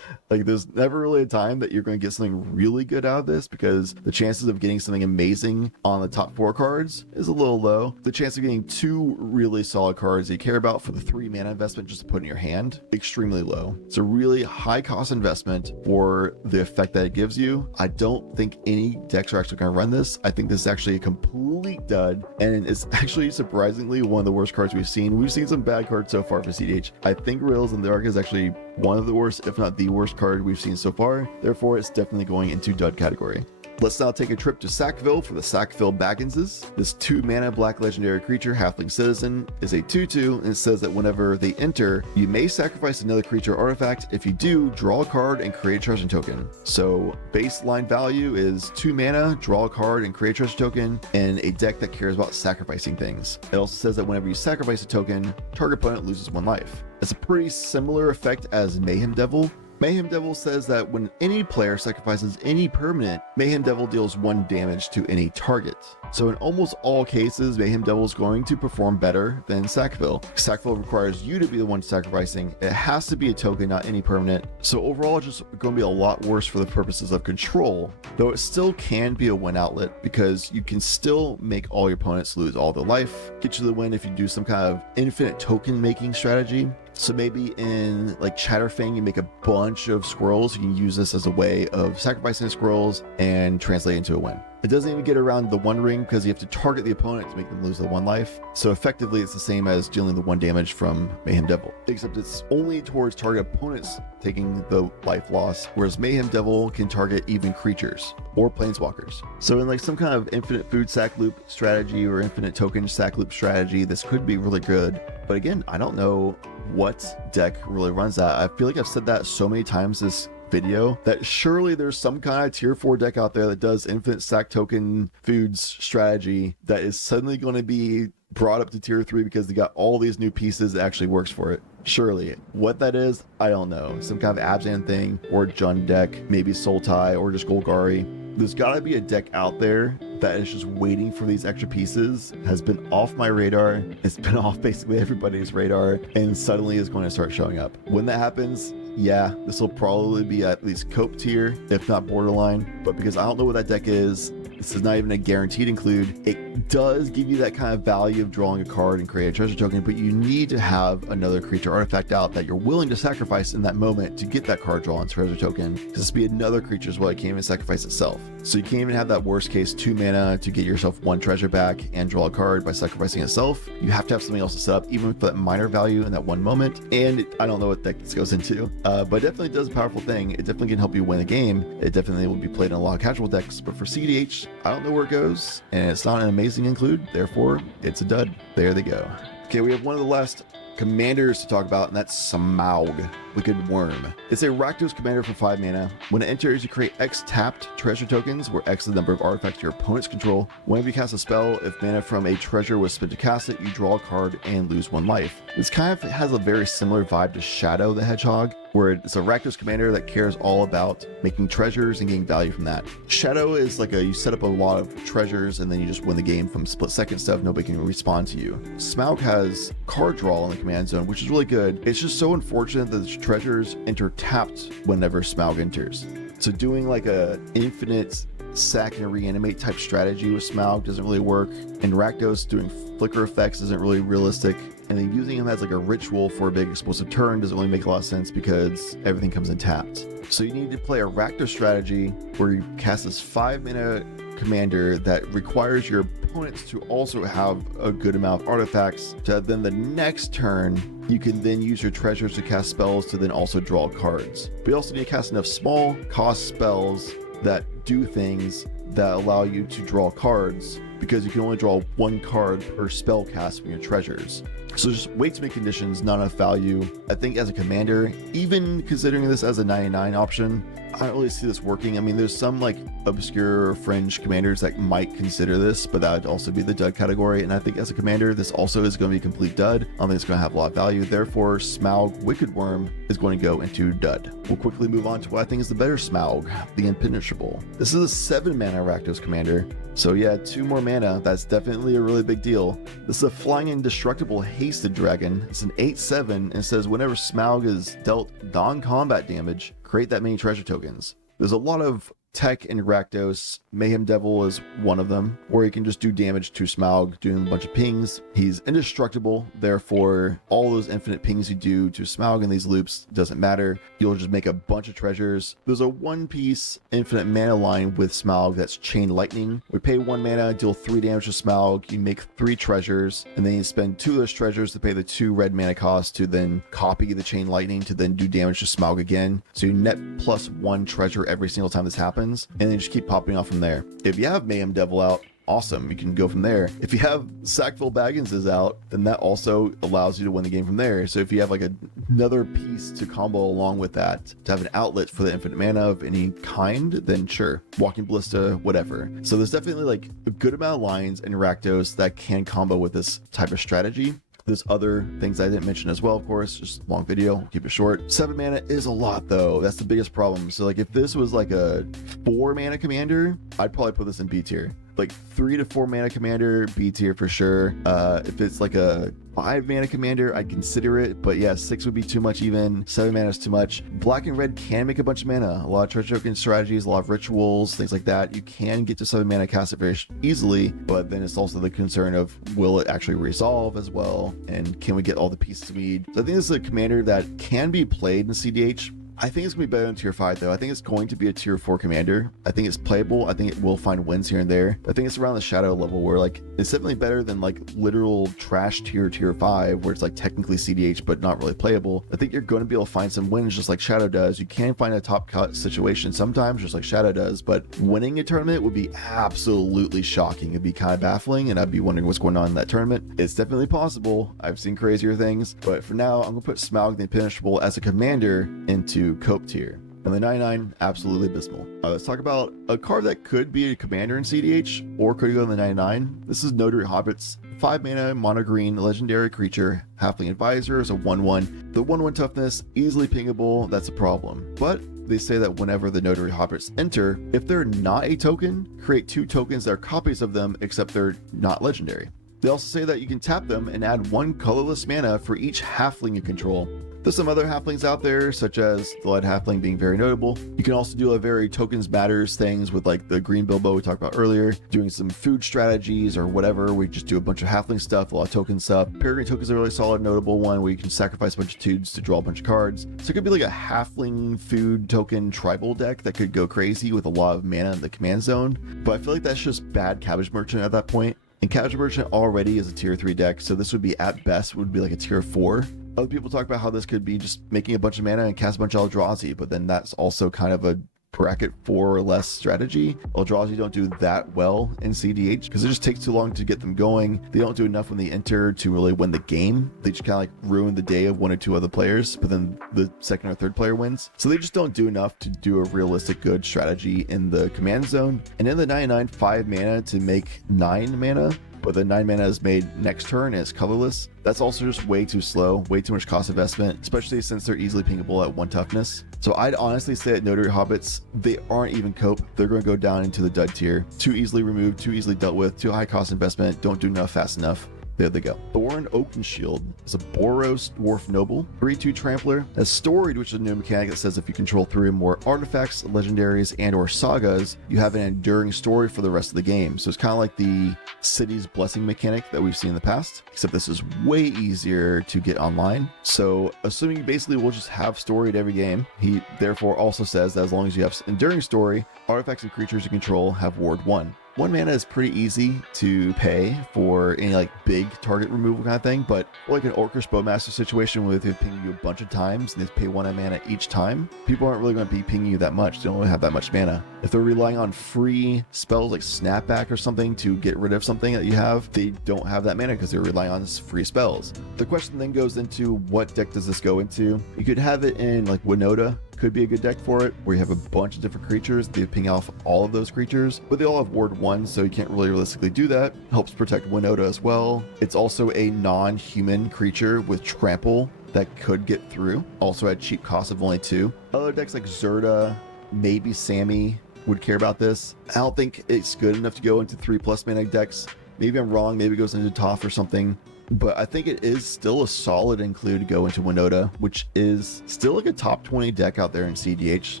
Like there's never really a time that you're going to get something really good out of this because the chances of getting something amazing on the top 4 cards is a little low. The chance of getting 2 really solid cards that you care about for the 3 mana investment just to put in your hand, extremely low. It's a really high cost investment for the effect that it gives you. I don't think any decks are actually going to run this. I think this is actually a complete dud, and it's actually surprisingly one of the worst cards we've seen. We've seen some bad cards so far for cEDH. I think Riddles in the Dark is actually one of the worst, if not the worst card we've seen so far. Therefore, it's definitely going into dud category. Let's now take a trip to Sackville for the Sackville Bagginses. This 2 mana black legendary creature, Halfling Citizen, is a 2/2, and it says that whenever they enter, you may sacrifice another creature artifact. If you do, draw a card and create a treasure token. So baseline value is 2 mana, draw a card and create a treasure token in a deck that cares about sacrificing things. It also says that whenever you sacrifice a token, target opponent loses 1 life. It's a pretty similar effect as Mayhem Devil. Mayhem Devil says that when any player sacrifices any permanent, Mayhem Devil deals 1 damage to any target. So in almost all cases, Mayhem Devil is going to perform better than Sackville. Sackville requires you to be the one sacrificing. It has to be a token, not any permanent. So overall, it's just going to be a lot worse for the purposes of control, though it still can be a win outlet because you can still make all your opponents lose all their life, get you the win if you do some kind of infinite token making strategy. So maybe in like Chatterfang, you make a bunch of squirrels. You can use this as a way of sacrificing squirrels and translate into a win. It doesn't even get around the one ring because you have to target the opponent to make them lose the one life. So effectively, it's the same as dealing the one damage from Mayhem Devil, except it's only towards target opponents taking the life loss, whereas Mayhem Devil can target even creatures or planeswalkers. So in like some kind of infinite food sack loop strategy or infinite token sack loop strategy, this could be really good. But again, I don't know what deck really runs that. I feel like I've said that so many times this video that surely there's some kind of tier 4 deck out there that does infinite sack token foods strategy that is suddenly going to be brought up to tier 3 because they got all these new pieces that actually works for it. Surely. What that is, I don't know. Some kind of Abzan thing or Jund deck, maybe Sultai or just Golgari. There's got to be a deck out there that is just waiting for these extra pieces, has been off my radar, it's been off basically everybody's radar, and suddenly is going to start showing up. When that happens, yeah, this will probably be at least cope tier, if not borderline, but because I don't know what that deck is, this is not even a guaranteed include. It does give you that kind of value of drawing a card and create a treasure token, but you need to have another creature artifact out that you're willing to sacrifice in that moment to get that card draw and treasure token. Because this be another creature as well, it can't even sacrifice itself. So you can't even have that worst case 2 mana to get yourself 1 treasure back and draw a card by sacrificing itself. You have to have something else to set up, even for that minor value in that one moment. And I don't know what deck this goes into, but it definitely does a powerful thing. It definitely can help you win a game. It definitely will be played in a lot of casual decks, but for cEDH, I don't know where it goes, and it's not an amazing include, therefore it's a dud. There they go. Okay, we have one of the last commanders to talk about, and that's Smaug, Wicked Worm. It's a Rakdos commander for 5 mana. When it enters, you create X tapped treasure tokens, where X is the number of artifacts your opponents control. Whenever you cast a spell, if mana from a treasure was spent to cast it, you draw a card and lose 1 life. This kind of has a very similar vibe to Shadow the Hedgehog, where it's a Rakdos commander that cares all about making treasures and getting value from that. Shadow is like you set up a lot of treasures and then you just win the game from split second stuff. Nobody can respond to you. Smaug has card draw in the command zone, which is really good. It's just so unfortunate that the treasures enter tapped whenever Smaug enters. So doing like a infinite sack and reanimate type strategy with Smaug doesn't really work. And Rakdos doing flicker effects isn't really realistic. And then using him as like a ritual for a big explosive turn doesn't really make a lot of sense because everything comes in tapped. So you need to play a Rakdos strategy where you cast this 5 mana commander that requires your opponents to also have a good amount of artifacts, to then the next turn you can then use your treasures to cast spells to then also draw cards. But you also need to cast enough small cost spells that do things that allow you to draw cards, because you can only draw 1 card per spell cast from your treasures. So just way too many conditions, not enough value. I think as a commander, even considering this as a 99 option, I don't really see this working. I mean, there's some like obscure or fringe commanders that might consider this, but that would also be the dud category. And I think as a commander, this also is going to be a complete dud. I don't think it's going to have a lot of value. Therefore, Smaug Wicked Worm is going to go into dud. We'll quickly move on to what I think is the better Smaug, the Impenetrable. This is a 7 mana Rakdos commander. So yeah, 2 more mana. That's definitely a really big deal. This is a flying indestructible hasted dragon. It's an 8/7 and says whenever Smaug is dealt non-combat damage, create that many treasure tokens. There's a lot of tech in Rakdos. Mayhem Devil is one of them, where he can just do damage to Smaug, doing a bunch of pings. He's indestructible, therefore all those infinite pings you do to Smaug in these loops doesn't matter. You'll just make a bunch of treasures. There's a 1-piece infinite mana line with Smaug that's Chain Lightning. We pay 1 mana, deal 3 damage to Smaug, you make 3 treasures, and then you spend 2 of those treasures to pay the 2 red mana cost to then copy the Chain Lightning to then do damage to Smaug again. So you net +1 treasure every single time this happens, and then just keep popping off from there. If you have Mayhem Devil out, awesome, you can go from there. If you have Sackville Baggins is out, then that also allows you to win the game from there. So if you have like another piece to combo along with that to have an outlet for the infinite mana of any kind, then sure, Walking Ballista, whatever. So there's definitely like a good amount of lines in Rakdos that can combo with this type of strategy. There's other things I didn't mention as well, of course, just long video, we'll keep it short. 7 mana is a lot though, that's the biggest problem. So like if this was like a 4 mana commander, I'd probably put this in B tier. Like 3 to 4 mana commander, B tier for sure. If it's like a 5 mana commander, I'd consider it, but yeah, 6 would be too much even. 7 mana is too much. Black and red can make a bunch of mana. A lot of treasure token strategies, a lot of rituals, things like that. You can get to 7 mana, cast it very easily, but then it's also the concern of will it actually resolve as well, and can we get all the pieces we need? So I think this is a commander that can be played in cEDH. I think it's going to be better than tier 5 though. I think it's going to be a tier 4 commander. I think it's playable. I think it will find wins here and there. I think it's around the shadow level where like it's definitely better than like literal trash tier 5 where it's like technically cEDH but not really playable. I think you're going to be able to find some wins just like Shadow does. You can find a top cut situation sometimes just like Shadow does, but winning a tournament would be absolutely shocking. It'd be kind of baffling and I'd be wondering what's going on in that tournament. It's definitely possible. I've seen crazier things, but for now I'm going to put Smaug the Impenetrable as a commander into Cope tier. And the 99, absolutely abysmal. Let's talk about a card that could be a commander in cEDH or could go in the 99. This is Notary Hobbit's 5 mana mono green legendary creature. Halfling Advisor is a 1/1. The 1/1 toughness, easily pingable, that's a problem. But they say that whenever the Notary Hobbits enter, if they're not a token, create 2 tokens that are copies of them except they're not legendary. They also say that you can tap them and add 1 colorless mana for each halfling you control. There's some other halflings out there, such as the lead halfling being very notable. You can also do a very tokens matters things with like the green Bilbo we talked about earlier, doing some food strategies or whatever. We just do a bunch of halfling stuff, a lot of token stuff. Peregrine Token is a really solid notable one where you can sacrifice a bunch of tudes to draw a bunch of cards. So it could be like a halfling food token tribal deck that could go crazy with a lot of mana in the command zone. But I feel like that's just bad Cabbage Merchant at that point. And Cabbage Merchant already is a tier 3 deck, so this would be at best would be like a tier 4. Other people talk about how this could be just making a bunch of mana and cast a bunch of Eldrazi, but then that's also kind of a bracket 4 or less strategy. Eldrazi don't do that well in cEDH because it just takes too long to get them going. They don't do enough when they enter to really win the game. They just kind of like ruin the day of 1 or 2 other players, but then the second or third player wins. So they just don't do enough to do a realistic good strategy in the command zone. And in the 99, 5 mana to make 9 mana, but the 9 mana is made next turn and it's colorless. That's also just way too slow, way too much cost investment, especially since they're easily pingable at 1 toughness. So I'd honestly say that Notary Hobbits, they aren't even Cope. They're going to go down into the dud tier. Too easily removed, too easily dealt with, too high cost investment, don't do enough fast enough. There they go. Thorin Oakenshield is a Boros Dwarf Noble, 3/2 Trampler, has Storied, which is a new mechanic that says if you control 3 or more artifacts, legendaries, and or sagas, you have an enduring story for the rest of the game. So it's kind of like the City's Blessing mechanic that we've seen in the past, except this is way easier to get online. So assuming you basically will just have Storied every game, he therefore also says that as long as you have enduring story, artifacts and creatures you control have Ward 1. 1 mana is pretty easy to pay for any like big target removal kind of thing, but like an Orcish Bowmaster situation where they ping you a bunch of times and they pay 1 mana each time, people aren't really going to be pinging you that much. They don't really have that much mana. If they're relying on free spells like Snapback or something to get rid of something that you have, they don't have that mana because they're relying on free spells. The question then goes into what deck does this go into? You could have it in like Winota, could be a good deck for it, where you have a bunch of different creatures. They ping off all of those creatures, but they all have Ward 1, so you can't really realistically do that. Helps protect Winota as well. It's also a non-human creature with trample that could get through. Also at cheap cost of only 2. Other decks like Zerda, maybe Sammy would care about this. I don't think it's good enough to go into 3+ mana decks. Maybe I'm wrong, maybe it goes into Toph or something. But I think it is still a solid include to go into Winota, which is still like a top 20 deck out there in cEDH.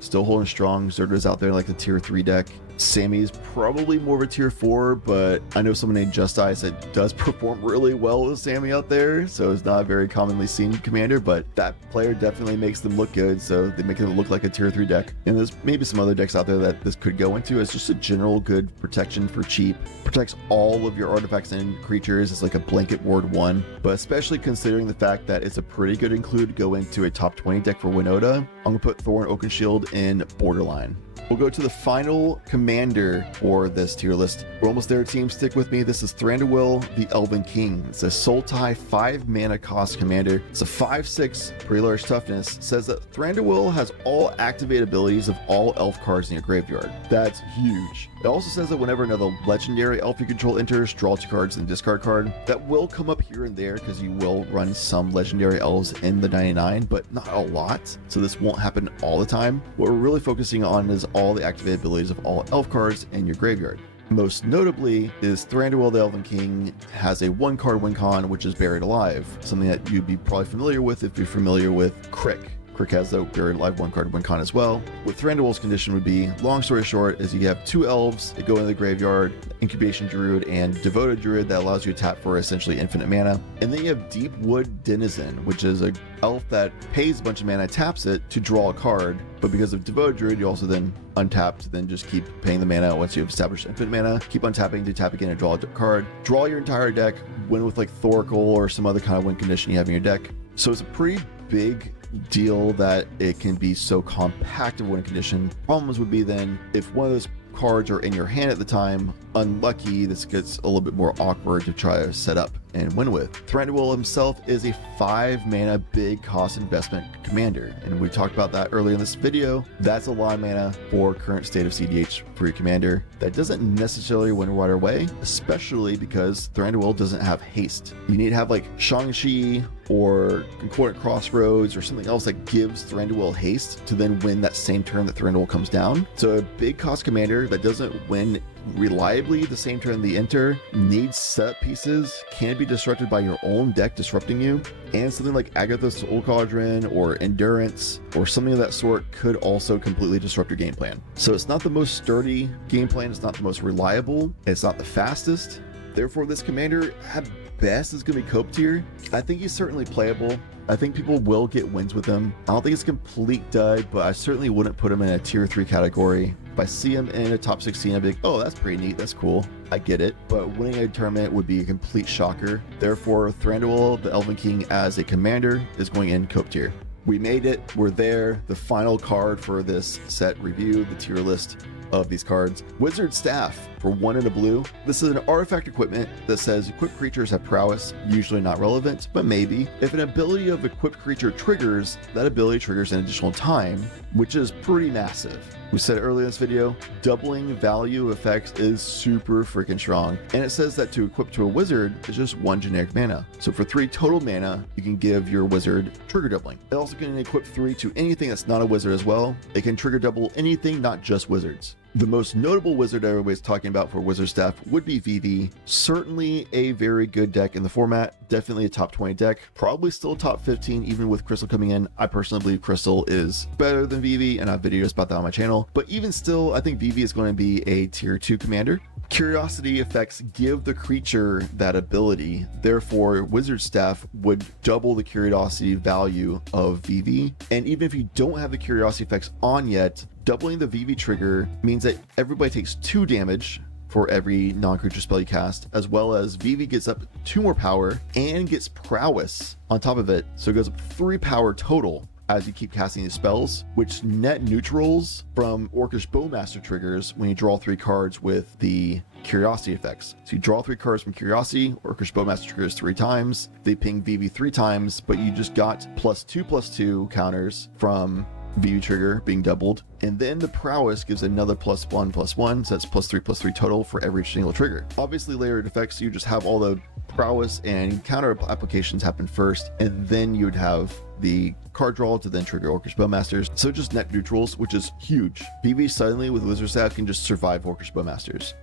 Still holding strong. Zerda's out there like a tier 3 deck. Sammy's probably more of a tier 4, but I know someone named Just Ice that does perform really well with Sammy out there, so it's not a very commonly seen commander, but that player definitely makes them look good, so they make it look like a tier 3 deck. And there's maybe some other decks out there that this could go into as just a general good protection for cheap. Protects all of your artifacts and creatures. It's like a blanket Ward 1, but especially considering the fact that it's a pretty good include to go into a top 20 deck for Winota, I'm going to put Thorin Oakenshield in borderline. We'll go to the final commander for this tier list. We're almost there, team. Stick with me. This is Thranduil, the Elven King. It's a Sultai 5 mana cost commander. It's a 5/6, pretty large toughness. It says that Thranduil has all activate abilities of all elf cards in your graveyard. That's huge. It also says that whenever another legendary elf you control enters, draw 2 cards and discard card. That will come up here and there because you will run some legendary elves in the 99, but not a lot. So this won't happen all the time. What we're really focusing on is all the activated abilities of all elf cards in your graveyard. Most notably is Thranduil the Elven King has a 1-card win con, which is Buried Alive, something that you'd be probably familiar with if you're familiar with Crick. Crick has the Buried Alive 1-card win con as well. What Thranduil's condition would be, long story short, is you have 2 elves that go into the graveyard, Incubation Druid and Devoted Druid that allows you to tap for essentially infinite mana. And then you have Deepwood Denizen, which is an elf that pays a bunch of mana, taps it to draw a card, but because of Devoted Druid, you also then untap to then just keep paying the mana once you've established infinite mana, keep untapping to tap again and draw a card, draw your entire deck, win with like Thoracle or some other kind of win condition you have in your deck. So it's a pretty big deal that it can be so compact of win condition. Problems would be then if one of those cards are in your hand at the time, unlucky, this gets a little bit more awkward to try to set up and win with. Thranduil himself is a 5 mana big cost investment commander, and we talked about that earlier in this video. That's a lot of mana for current state of cEDH for your commander. That doesn't necessarily win right away, especially because Thranduil doesn't have haste. You need to have like Shang-Chi or Concordant Crossroads or something else that gives Thranduil haste to then win that same turn that Thranduil comes down. So a big cost commander that doesn't win reliably the same turn they enter needs setup pieces, can be disrupted by your own deck disrupting you, and something like Agatha's Soul Cauldron or Endurance or something of that sort could also completely disrupt your game plan. So it's not the most sturdy game plan, it's not the most reliable, it's not the fastest. Therefore, this commander at best is going to be cope tier. I think he's certainly playable. I think people will get wins with him. I don't think it's a complete dud, but I certainly wouldn't put him in a tier 3 category. If I see him in a top 16, I'd be like, oh, that's pretty neat, that's cool, I get it. But winning a tournament would be a complete shocker. Therefore, Thranduil, the Elven King as a commander, is going in cope tier. We made it, we're there. The final card for this set review, the tier list of these cards. Wizard Staff for 1 and a blue. This is an artifact equipment that says equipped creatures have prowess, usually not relevant, but maybe. If an ability of equipped creature triggers, that ability triggers an additional time, which is pretty massive. We said earlier in this video, doubling value effects is super freaking strong. And it says that to equip to a wizard is just 1 generic mana. So for 3 total mana, you can give your wizard trigger doubling. It also can equip 3 to anything that's not a wizard as well. It can trigger double anything, not just wizards. The most notable wizard everybody's talking about for Wizard Staff would be Vivi. Certainly a very good deck in the format. Definitely a top 20 deck. Probably still top 15 even with Crystal coming in. I personally believe Crystal is better than Vivi, and I have videos about that on my channel. But even still, I think Vivi is going to be a tier 2 commander. Curiosity effects give the creature that ability. Therefore, Wizard Staff would double the curiosity value of Vivi. And even if you don't have the curiosity effects on yet, doubling the Vivi trigger means that everybody takes 2 damage for every non-creature spell you cast, as well as Vivi gets up 2 more power and gets prowess on top of it. So it goes up 3 power total as you keep casting these spells, which net neutrals from Orcish Bowmaster triggers when you draw 3 cards with the curiosity effects. So you draw 3 cards from Curiosity, Orcish Bowmaster triggers 3 times, they ping Vivi 3 times, but you just got +2/+2 counters from Vivi trigger being doubled, and then the prowess gives another +1/+1, so that's +3/+3 total for every single trigger. Obviously layered effects, you just have all the prowess and counter applications happen first, and then you would have the card draw to then trigger Orcish Bowmasters. So just net neutrals, which is huge. Vivi suddenly with Wizard Staff can just survive Orcish Bowmasters.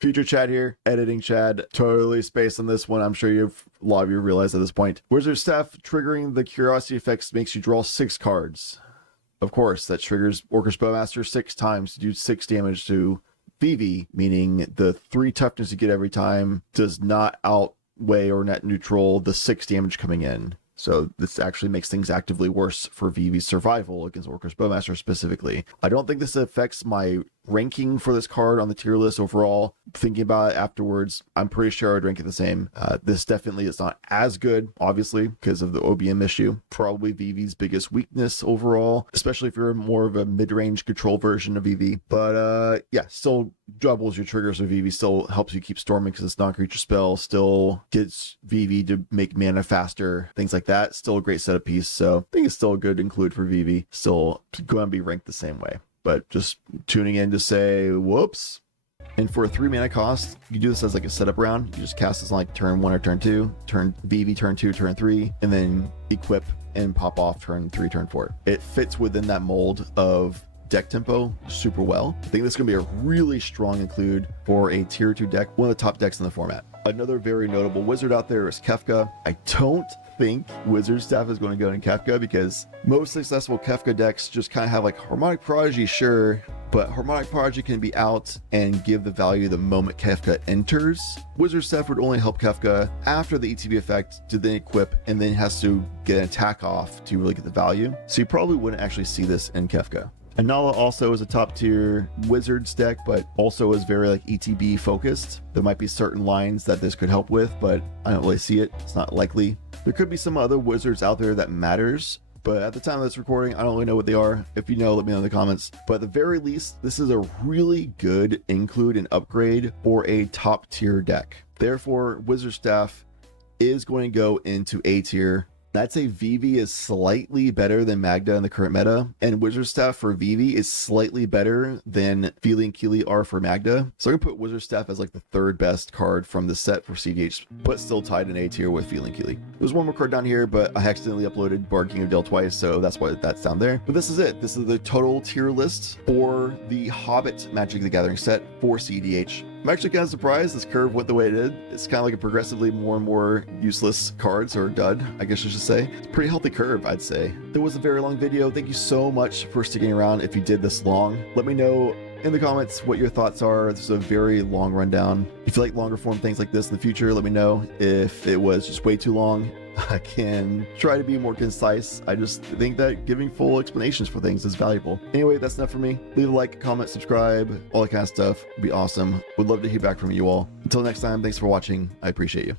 Future Chad here, editing Chad, totally spaced on this one. I'm sure a lot of you realize at this point. Wizard Staff triggering the curiosity effects makes you draw 6 cards. Of course, that triggers Orcish Bowmaster 6 times to do 6 damage to Vivi, meaning the 3 toughness you get every time does not outweigh or net neutral the 6 damage coming in. So this actually makes things actively worse for Vivi's survival against Orcish Bowmaster specifically. I don't think this affects my ranking for this card on the tier list overall. Thinking about it afterwards, I'm pretty sure I'd rank it the same. This definitely is not as good, obviously, because of the OBM issue. Probably Vivi's biggest weakness overall, especially if you're more of a mid-range control version of Vivi. But yeah, still doubles your triggers with Vivi, still helps you keep storming because it's non-creature spell, still gets Vivi to make mana faster, things like that. Still a great setup piece, so I think it's still a good include for Vivi. Still going to be ranked the same way. But just tuning in to say, whoops. And for a 3 mana cost, you do this as like a setup round. You just cast this on like turn 1 or turn 2, turn Vivi turn 2, turn 3, and then equip and pop off turn 3, turn 4. It fits within that mold of deck tempo super well. I think this is going to be a really strong include for a tier 2 deck, one of the top decks in the format. Another very notable wizard out there is Kefka. I don't think Wizard Staff is going to go in Kefka because most successful Kefka decks just kind of have like Harmonic Prodigy, sure, but Harmonic Prodigy can be out and give the value the moment Kefka enters. Wizard Staff would only help Kefka after the ETB effect to then equip and then has to get an attack off to really get the value. So you probably wouldn't actually see this in Kefka. Anala also is a top tier Wizards deck, but also is very like ETB focused. There might be certain lines that this could help with, but I don't really see it. It's not likely. There could be some other Wizards out there that matters, but at the time of this recording, I don't really know what they are. If you know, let me know in the comments. But at the very least, this is a really good include and upgrade for a top tier deck. Therefore, Wizard Staff is going to go into A tier. I'd say Vivi is slightly better than Magda in the current meta, and Wizard Staff for Vivi is slightly better than Feely and Keely are for Magda. So I'm gonna put Wizard Staff as like the third best card from the set for cEDH, but still tied in A tier with Feely and Keely. There's one more card down here, but I accidentally uploaded Bard King of Dale twice, so that's why that's down there. But this is it. This is the total tier list for the Hobbit Magic the Gathering set for cEDH. I'm actually kind of surprised this curve went the way it did. It's kind of like a progressively more and more useless cards, or dud, I guess I should say. It's a pretty healthy curve, I'd say. It was a very long video. Thank you so much for sticking around if you did this long. Let me know in the comments what your thoughts are. This is a very long rundown. If you like longer form things like this in the future, let me know. If it was just way too long, I can try to be more concise. I just think that giving full explanations for things is valuable. Anyway, that's enough for me. Leave a like, comment, subscribe, all that kind of stuff would be awesome. Would love to hear back from you all. Until next time, thanks for watching. I appreciate you.